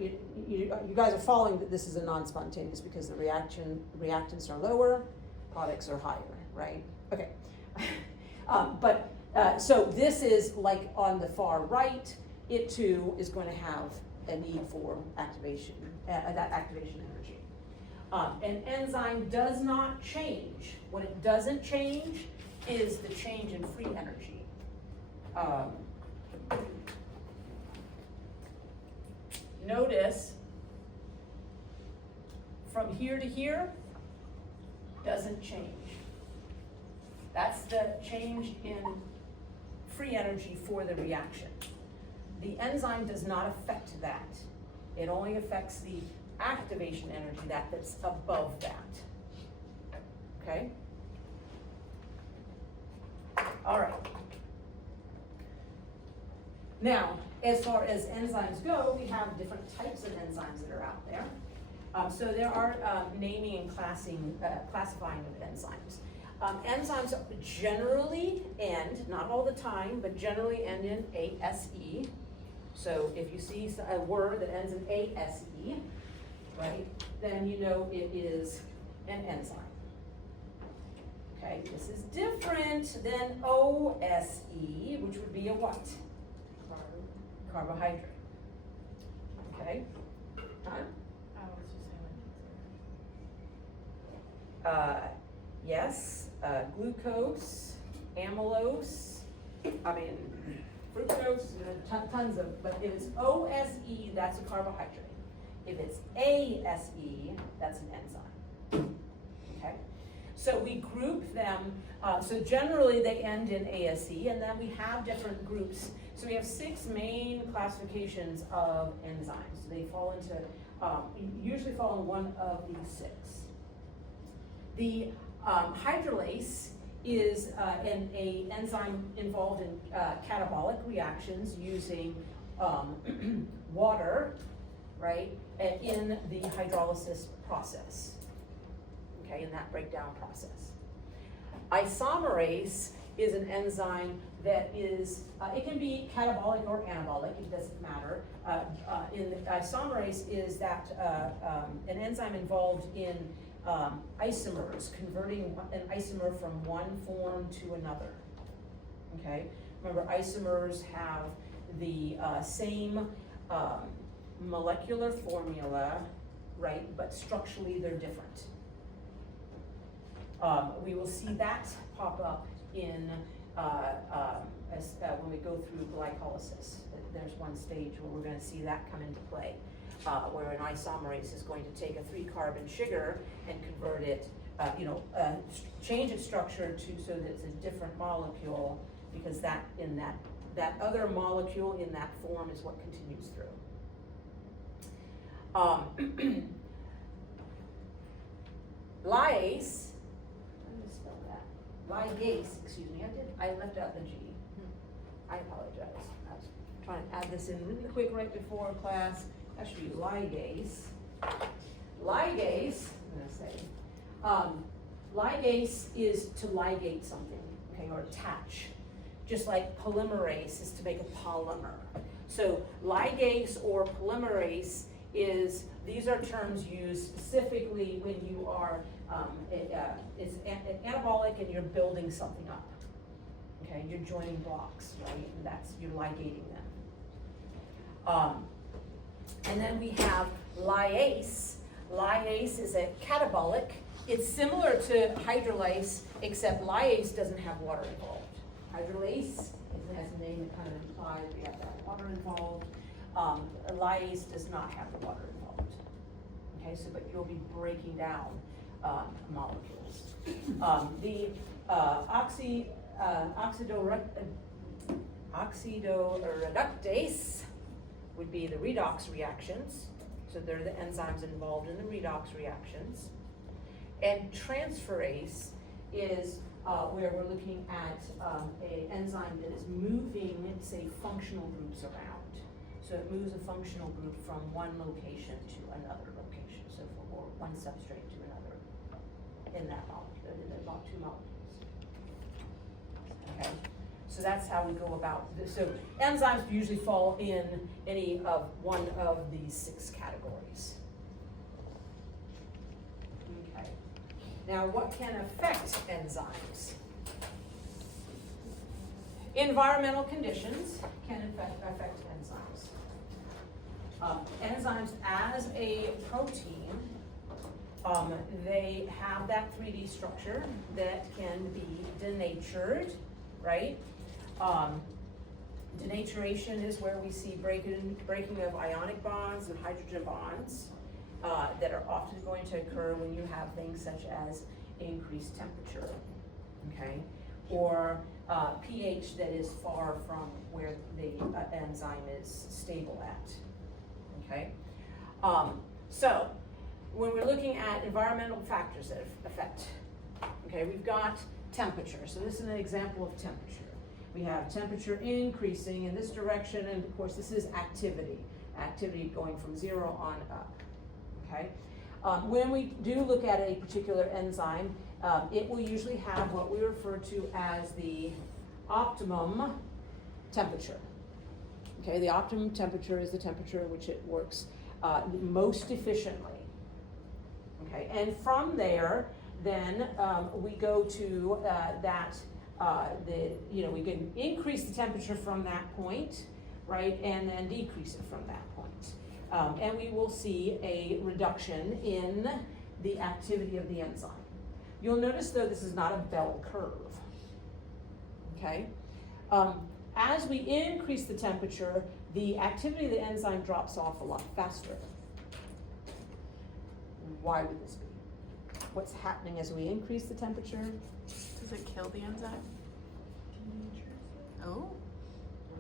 you guys are following that this is a non-spontaneous because the reactants are lower, products are higher, right? Okay. So this is like on the far right, it too is going to have a need for activation, that activation energy. An enzyme does not change. What it doesn't change is the change in free energy. Notice from here to here doesn't change. That's the change in free energy for the reaction. The enzyme does not affect that. It only affects the activation energy that's above that. Okay? All right. Now, as far as enzymes go, we have different types of enzymes that are out there. So there are naming and classifying of enzymes. Enzymes generally end, not all the time, but generally end in ASE. So if you see a word that ends in ASE, right, then you know it is an enzyme. Okay, this is different than OSE, which would be a what? Carbohydrate. Okay? Yes, glucose, amylose, fructose, tons of, but if it's OSE, that's a carbohydrate. If it's ASE, that's an enzyme. Okay? So we group them, so generally they end in ASE, and then we have different groups. So we have 6 main classifications of enzymes. They fall into, usually fall in one of these 6. The hydrolase is an enzyme involved in catabolic reactions using water, right, in the hydrolysis process, okay, in that breakdown process. Isomerase is an enzyme that is, it can be catabolic or anabolic, it doesn't matter. Isomerase is that an enzyme involved in isomers, converting an isomer from one form to another. Okay, remember isomers have the same molecular formula, right? But structurally they're different. We will see that pop up in when we go through glycolysis. There's one stage where we're going to see that come into play. Where an isomerase is going to take a 3-carbon sugar and convert it, change its structure so that it's a different molecule, because that other molecule in that form is what continues through. Ligase, let me spell that. Ligase, excuse me, I left out the G. I apologize. I was trying to add this in really quick right before class. That should be ligase. Ligase, I'm going to say, ligase is to ligate something, okay, or attach. Just like polymerase is to make a polymer. So ligase or polymerase these are terms used specifically when you are, it's anabolic and you're building something up. Okay, you're joining blocks, right, and you're ligating them. And then we have lyase. Lyase is a catabolic. It's similar to hydrolase, except lyase doesn't have water involved. Hydrolase, it has a name that kind of implies we have that water involved. Lyase does not have the water involved. okay, so, but you'll be breaking down molecules. The oxidoreductase would be the redox reactions. So they're the enzymes involved in the redox reactions. And transferase is where we're looking at an enzyme that is moving, say, functional groups around. So it moves a functional group from one location to another location, so or one substrate to another in that molecule, in about two molecules. Okay, so that's how we go about this. So enzymes usually fall in any of one of these 6 categories. Okay, now what can affect enzymes? Environmental conditions can affect enzymes. Enzymes as a protein, they have that 3D structure that can be denatured, right? Denaturation is where we see breaking of ionic bonds and hydrogen bonds that are often going to occur when you have things such as increased temperature, okay? Or pH that is far from where the enzyme is stable at, okay? So when we're looking at environmental factors that affect, okay, we've got temperature. So this is an example of temperature. We have temperature increasing in this direction, and of course this is activity going from 0 on up, okay? When we do look at a particular enzyme, it will usually have what we refer to as the optimum temperature. Okay, the optimum temperature is the temperature at which it works most efficiently. Okay, and from there, then we go to we can increase the temperature from that point, right, and then decrease it from that point. And we will see a reduction in the activity of the enzyme. You'll notice, though, this is not a bell curve, okay? As we increase the temperature, the activity of the enzyme drops off a lot faster. Why would this be? What's happening as we increase the temperature? Does it kill the enzyme? Oh.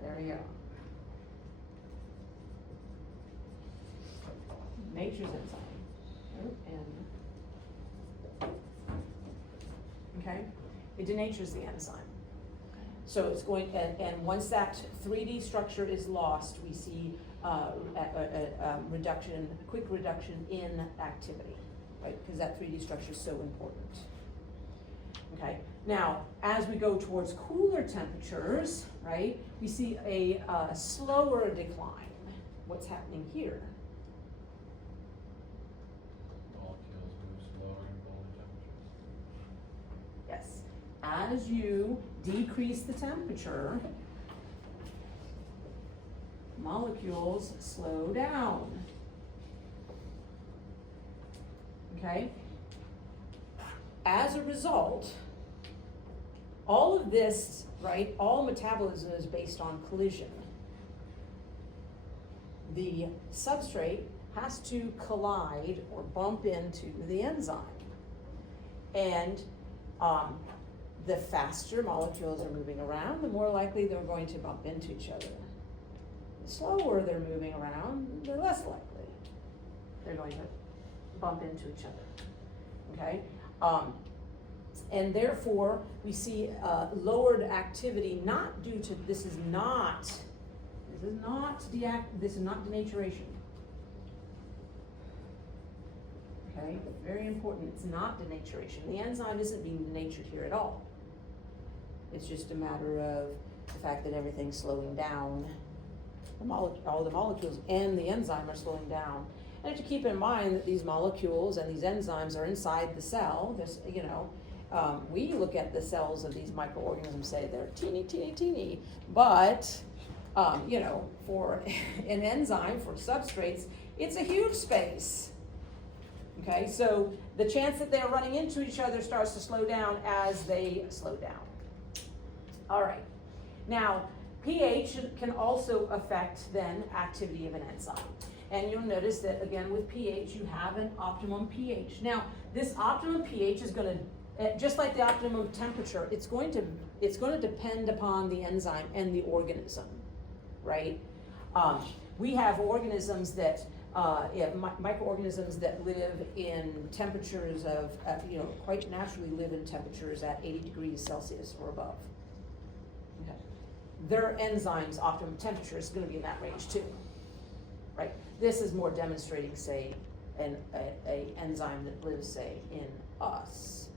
There we go. Nature's enzyme. Okay? It denatures the enzyme. So it's going, and once that 3D structure is lost, we see a quick reduction in activity, right? Because that 3D structure is so important. Okay, now as we go towards cooler temperatures, right, we see a slower decline. What's happening here? Molecules move slower in colder temperatures. Yes, as you decrease the temperature, molecules slow down. Okay? As a result, all of this, right, all metabolism is based on collision. The substrate has to collide or bump into the enzyme. And the faster molecules are moving around, the more likely they're going to bump into each other. The slower they're moving around, the less likely they're going to bump into each other, okay? And therefore, we see lowered activity, not due to, this is not denaturation. Okay, very important, it's not denaturation. The enzyme isn't being denatured here at all. It's just a matter of the fact that everything's slowing down. All the molecules and the enzyme are slowing down. And you have to keep in mind that these molecules and these enzymes are inside the cell. There's, we look at the cells of these microorganisms, say they're teeny, teeny, teeny. But, for an enzyme, for substrates, it's a huge space. Okay, so the chance that they're running into each other starts to slow down as they slow down. All right, now pH can also affect then activity of an enzyme. And you'll notice that again with pH, you have an optimum pH. Now, this optimum pH is gonna, just like the optimum temperature, it's going to depend upon the enzyme and the organism, right? We have organisms that, microorganisms that live in temperatures of, quite naturally live in temperatures at 80 degrees Celsius or above. Okay. Their enzymes' optimum temperature is gonna be in that range too, right? This is more demonstrating, say, a enzyme that lives, say, in us,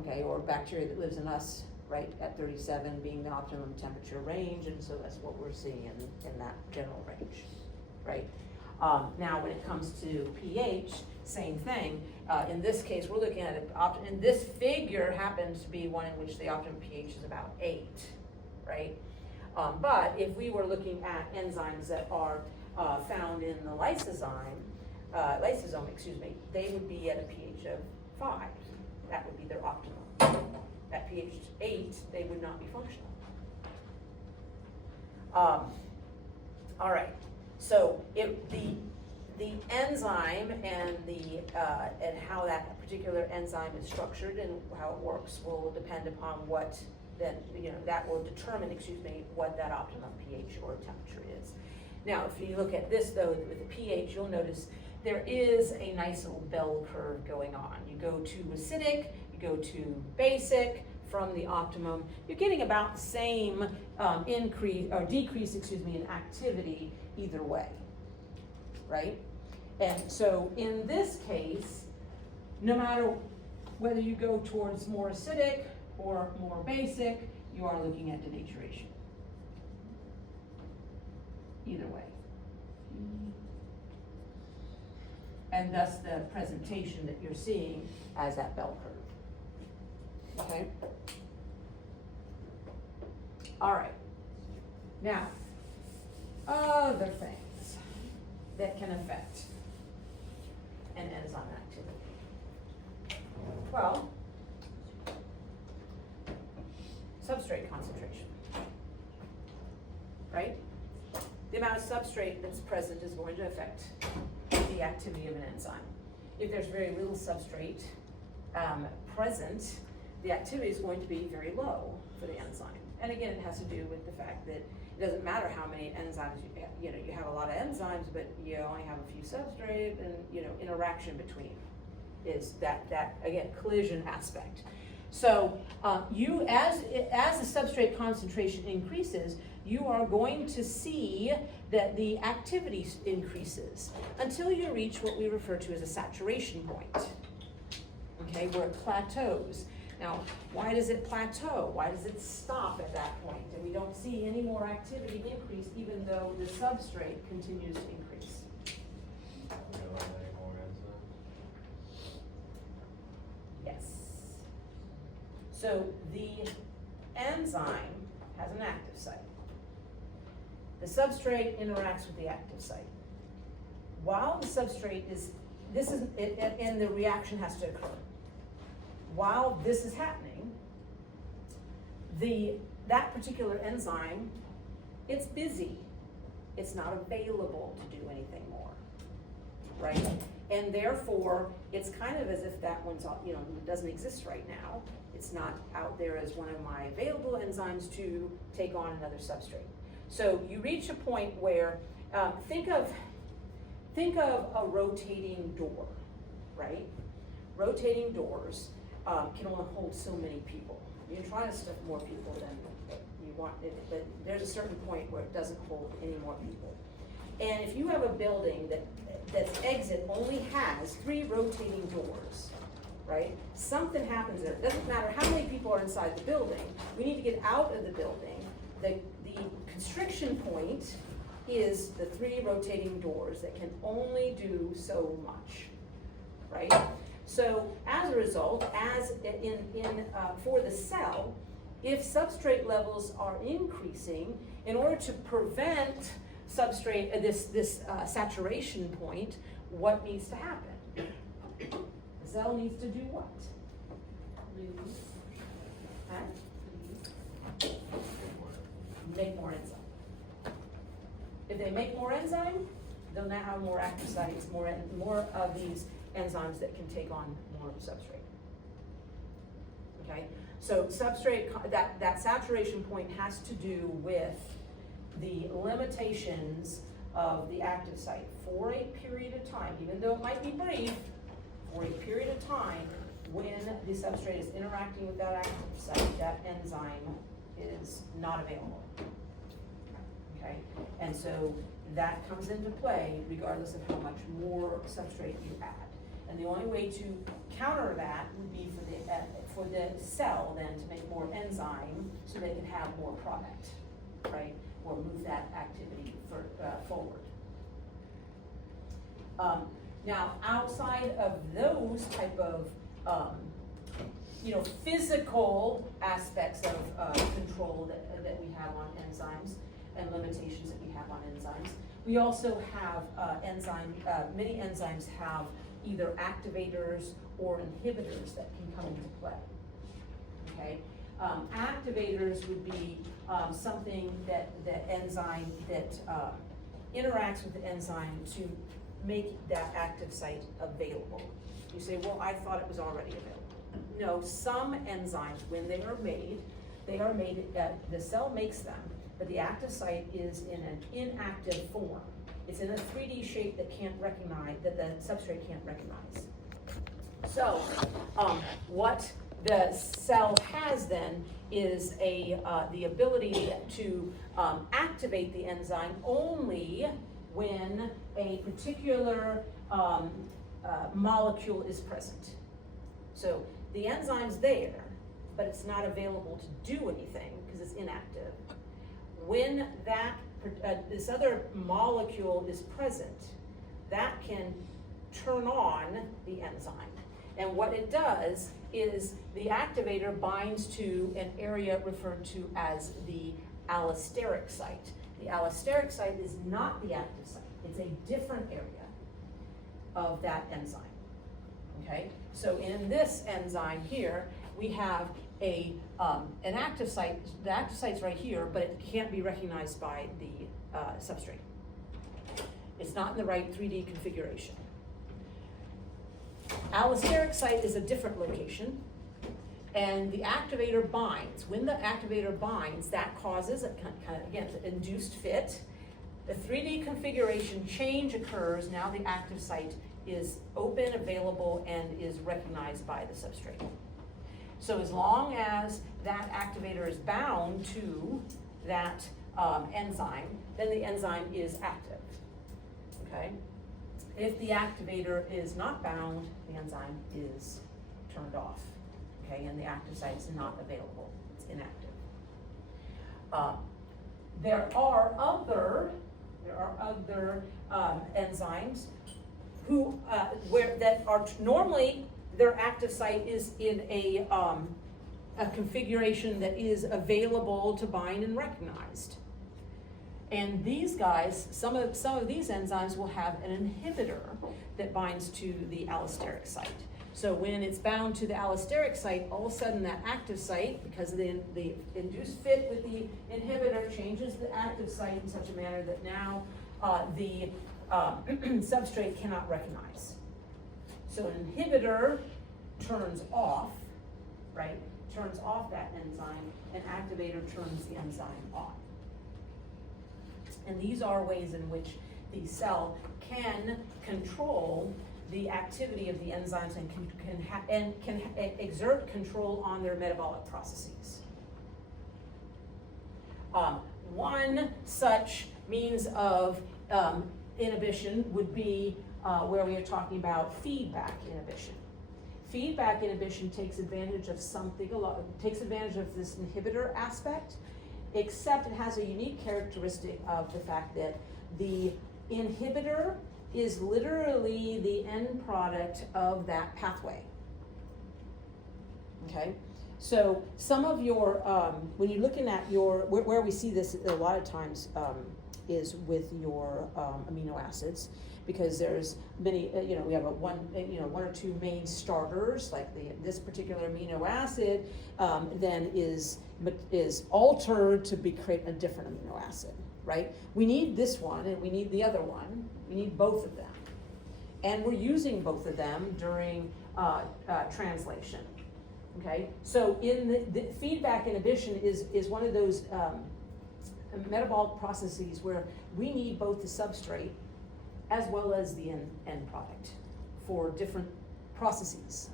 okay, or bacteria that lives in us, right, at 37 being the optimum temperature range, and so that's what we're seeing in that general range, right? Now, when it comes to pH, same thing. In this case, we're looking at it, and this figure happens to be one in which the optimum pH is about 8, right? But if we were looking at enzymes that are found in the lysosome, they would be at a pH of 5. That would be their optimum. At pH 8, they would not be functional. All right. So the enzyme and and how that particular enzyme is structured and how it works will depend upon what that will determine, what that optimum pH or temperature is. Now, if you look at this though, with the pH, you'll notice there is a nice little bell curve going on. You go to acidic, you go to basic. From the optimum, you're getting about the same decrease in activity either way, right? And so in this case, no matter whether you go towards more acidic or more basic, you are looking at denaturation. Either way. And thus the presentation that you're seeing as that bell curve. Okay. All right. Now, other things that can affect an enzyme activity. Well, substrate concentration, right? The amount of substrate that's present is going to affect the activity of an enzyme. If there's very little substrate present, the activity is going to be very low for the enzyme. And again, it has to do with the fact that it doesn't matter how many enzymes you have a lot of enzymes, but you only have a few substrate, and interaction between is that again collision aspect. So you as the substrate concentration increases, you are going to see that the activity increases until you reach what we refer to as a saturation point. Okay, where it plateaus. Now, why does it plateau? Why does it stop at that point? And we don't see any more activity increase even though the substrate continues to increase. We don't have any more enzymes. Yes. So the enzyme has an active site. The substrate interacts with the active site. While the substrate and the reaction has to occur. While this is happening, that particular enzyme, it's busy. It's not available to do anything more, right? And therefore, it's kind of as if that one's, it doesn't exist right now. It's not out there as one of my available enzymes to take on another substrate. So you reach a point where, think of a rotating door, right? Rotating doors can only hold so many people. You can try to stuff more people than you want, but there's a certain point where it doesn't hold any more people. And if you have a building that's exit only has 3 rotating doors, right? Something happens there. It doesn't matter how many people are inside the building. We need to get out of the building. The constriction point is the 3 rotating doors that can only do so much, right? So as a result, for the cell, if substrate levels are increasing, in order to prevent substrate this saturation point, what needs to happen? The cell needs to do what? Huh? Make more enzyme. If they make more enzyme, they'll now have more active sites, more of these enzymes that can take on more substrate. Okay, so substrate, that saturation point has to do with the limitations of the active site for a period of time, even though it might be brief, for a period of time, when the substrate is interacting with that active site, that enzyme is not available. Okay, and so that comes into play regardless of how much more substrate you add. And the only way to counter that would be for the cell then to make more enzyme so they can have more product, right? Or move that activity forward. Now, outside of those type of physical aspects of control that we have on enzymes and limitations that we have on enzymes, we also have many enzymes have either activators or inhibitors that can come into play. Okay, activators would be something that enzyme that interacts with the enzyme to make that active site available. You say, well, I thought it was already available. No, some enzymes, when they are made, the cell makes them, but the active site is in an inactive form. It's in a 3D shape that the substrate can't recognize. So, what the cell has then is the ability to activate the enzyme only when a particular molecule is present. So the enzyme's there, but it's not available to do anything because it's inactive. When this other molecule is present, that can turn on the enzyme. And what it does is the activator binds to an area referred to as the allosteric site. The allosteric site is not the active site. It's a different area of that enzyme. Okay? So in this enzyme here, we have an active site. The active site's right here, but it can't be recognized by the substrate. It's not in the right 3D configuration. Allosteric site is a different location, and the activator binds. When the activator binds, that causes, again, induced fit. The 3D configuration change occurs. Now the active site is open, available, and is recognized by the substrate. So as long as that activator is bound to that enzyme, then the enzyme is active, okay? If the activator is not bound, the enzyme is turned off, okay? And the active site is not available, it's inactive. There are other enzymes that are normally their active site is in a configuration that is available to bind and recognized. And these guys, some of these enzymes will have an inhibitor that binds to the allosteric site. So when it's bound to the allosteric site, all of a sudden that active site, because of the induced fit with the inhibitor, changes the active site in such a manner that now the substrate cannot recognize. So an inhibitor turns off, right? Turns off that enzyme, an activator turns the enzyme on. And these are ways in which the cell can control the activity of the enzymes and can exert control on their metabolic processes. One such means of inhibition would be where we are talking about feedback inhibition. Feedback inhibition takes advantage of takes advantage of this inhibitor aspect, except it has a unique characteristic of the fact that the inhibitor is literally the end product of that pathway. Okay, so some of your, when you're looking at where we see this a lot of times is with your amino acids, because there's many, we have one or two main starters, like this particular amino acid then is altered to create a different amino acid. right? We need this one and we need the other one. We need both of them. And we're using both of them during translation, okay? So in the feedback inhibition is one of those metabolic processes where we need both the substrate as well as the end product for different processes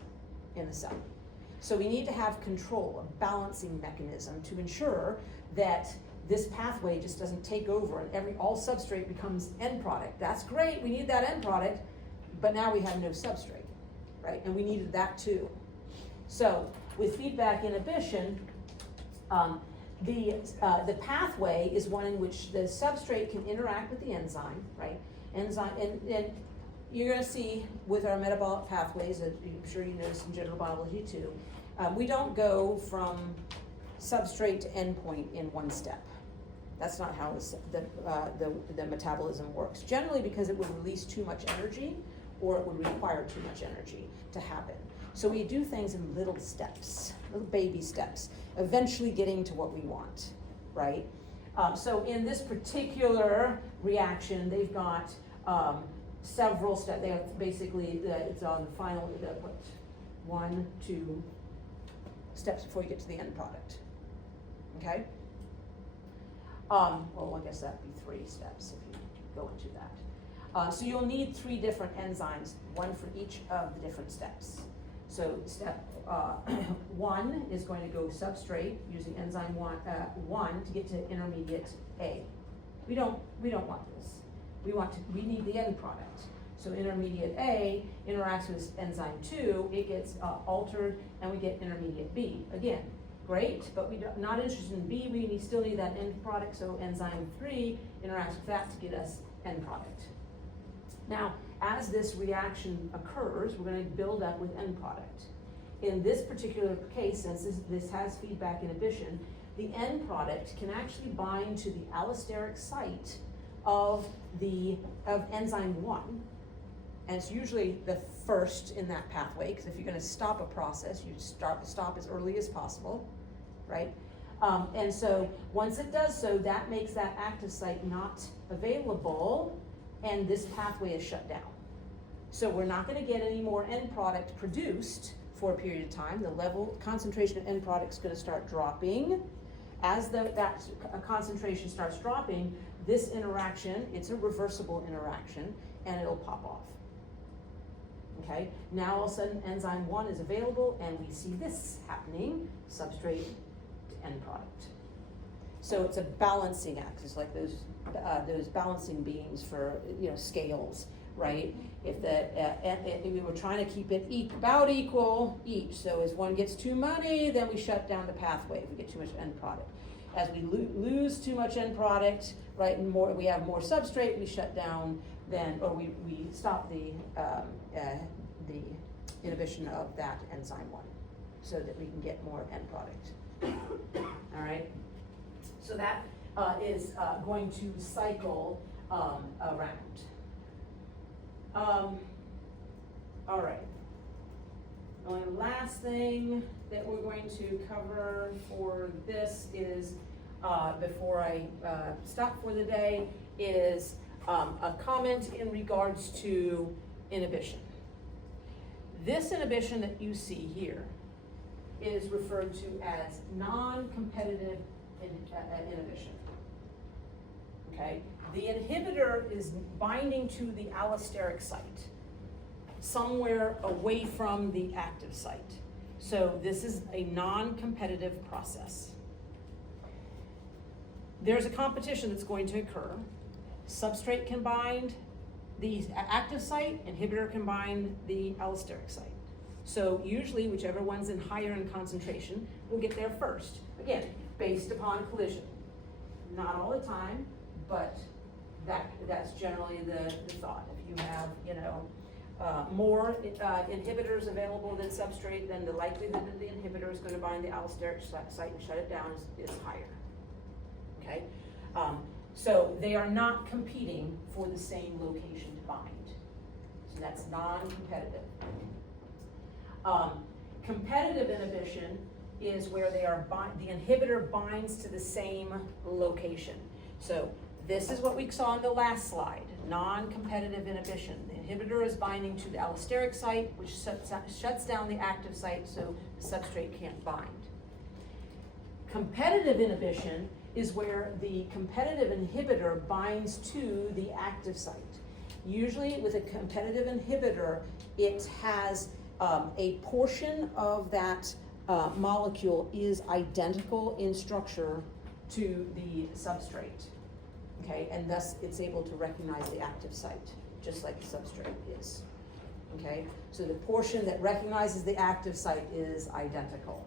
in the cell. So we need to have control, a balancing mechanism to ensure that this pathway just doesn't take over and all substrate becomes end product. That's great, we need that end product, but now we have no substrate, right? And we needed that too. So with feedback inhibition, the pathway is one in which the substrate can interact with the enzyme, right? Enzyme, and you're gonna see with our metabolic pathways, I'm sure you noticed in general biology too, we don't go from substrate to endpoint in one step. That's not how the metabolism works. Generally because it would release too much energy or it would require too much energy to happen. So we do things in little steps, little baby steps, eventually getting to what we want, right? So in this particular reaction, they've got several steps. They have basically, it's on the final, 1, 2 steps before you get to the end product, okay? Well, I guess that'd be 3 steps if you go into that. So you'll need 3 different enzymes, one for each of the different steps. So step 1 is going to go substrate using enzyme 1 to get to intermediate A. We don't want this. We need the end product. So intermediate A interacts with enzyme 2, it gets altered, and we get intermediate B. Again, great, but we're not interested in B, we still need that end product, so enzyme 3 interacts with that to get us end product. Now, as this reaction occurs, we're going to build up with end product. In this particular case, since this has feedback inhibition, the end product can actually bind to the allosteric site of enzyme 1, and it's usually the first in that pathway, because if you're going to stop a process, you stop as early as possible, right? And so once it does so, that makes that active site not available, and this pathway is shut down. So we're not going to get any more end product produced for a period of time. The concentration of end product is going to start dropping. As that concentration starts dropping, this interaction, it's a reversible interaction, and it'll pop off. Okay, now all of a sudden enzyme 1 is available, and we see this happening, substrate to end product. So it's a balancing act. It's like those balancing beams for scales, right? If we were trying to keep it about equal each. So as one gets too many, then we shut down the pathway if we get too much end product. As we lose too much end product, right, and we have more substrate, we shut down or we stop the inhibition of that enzyme 1 so that we can get more end product. All right? So that is going to cycle around. All right. The last thing that we're going to cover for this is, before I stop for the day, is a comment in regards to inhibition. This inhibition that you see here is referred to as non-competitive inhibition. Okay? The inhibitor is binding to the allosteric site, somewhere away from the active site. So this is a non-competitive process. There's a competition that's going to occur. Substrate can bind the active site, inhibitor can bind the allosteric site. So usually whichever one's in higher in concentration will get there first. Again, based upon collision. Not all the time, but that's generally the thought. If you have, more inhibitors available than substrate, then the likelihood that the inhibitor is going to bind the allosteric site and shut it down is higher. Okay? So they are not competing for the same location to bind. So that's non-competitive. Competitive inhibition is where the inhibitor binds to the same location. So This is what we saw in the last slide, non-competitive inhibition. The inhibitor is binding to the allosteric site, which shuts down the active site so the substrate can't bind. Competitive inhibition is where the competitive inhibitor binds to the active site. Usually with a competitive inhibitor, it has a portion of that molecule is identical in structure to the substrate. Okay, and thus it's able to recognize the active site, just like the substrate is. Okay, so the portion that recognizes the active site is identical.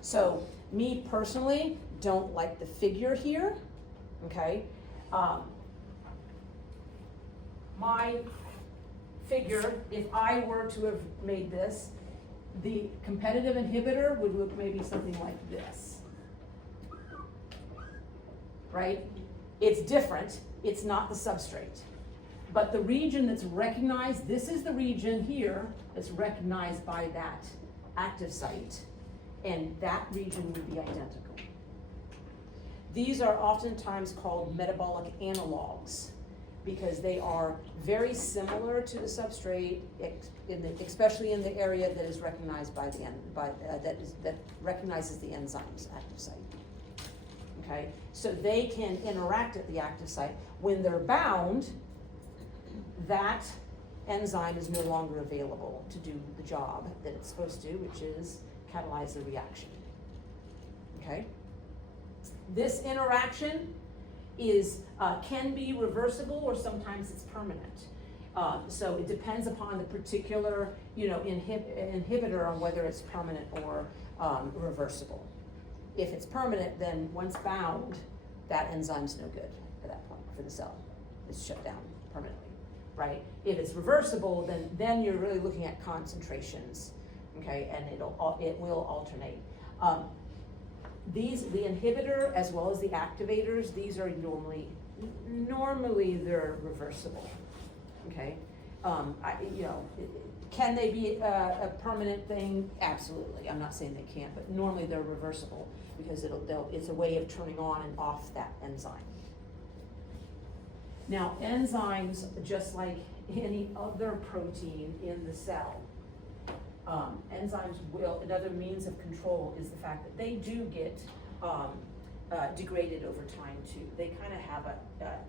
So me personally, don't like the figure here, okay? My figure, if I were to have made this, the competitive inhibitor would look maybe something like this. Right? It's different, it's not the substrate. But the region that's recognized, this is the region here that's recognized by that active site, and that region would be identical. These are oftentimes called metabolic analogs because they are very similar to the substrate, especially in the area that is recognized by the that recognizes the enzyme's active site. Okay, so they can interact at the active site. When they're bound, that enzyme is no longer available to do the job that it's supposed to, which is catalyze the reaction. Okay? This interaction is can be reversible or sometimes it's permanent. So it depends upon the particular, inhibitor on whether it's permanent or reversible. If it's permanent, then once bound, that enzyme's no good at that point for the cell. It's shut down permanently, right? If it's reversible, then you're really looking at concentrations, okay, and it will alternate. The inhibitor as well as the activators, these are normally they're reversible, okay? Can they be a permanent thing? Absolutely. I'm not saying they can't, but normally they're reversible because it's a way of turning on and off that enzyme. Now, enzymes, just like any other protein in the cell, enzymes another means of control is the fact that they do get degraded over time too. They kind of have a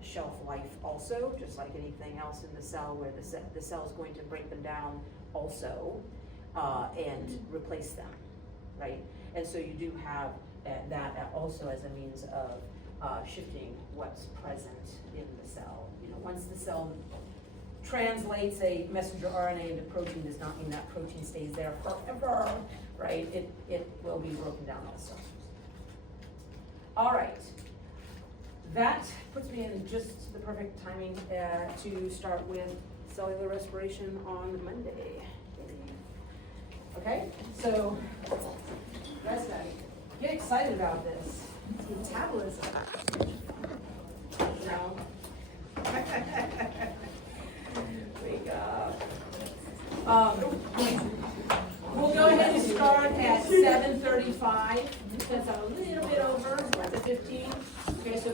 shelf life also, just like anything else in the cell where the cell is going to break them down also and replace them, right? And so you do have that also as a means of shifting what's present in the cell. Once the cell translates a messenger RNA into protein, does not mean that protein stays there forever, right? It will be broken down also. All right, that puts me in just the perfect timing to start with cellular respiration on Monday. Okay, so you guys gotta get excited about this. Metabolism. Wake up. We'll go ahead and start at 7:35. That's a little bit over, that's a 15. Okay, so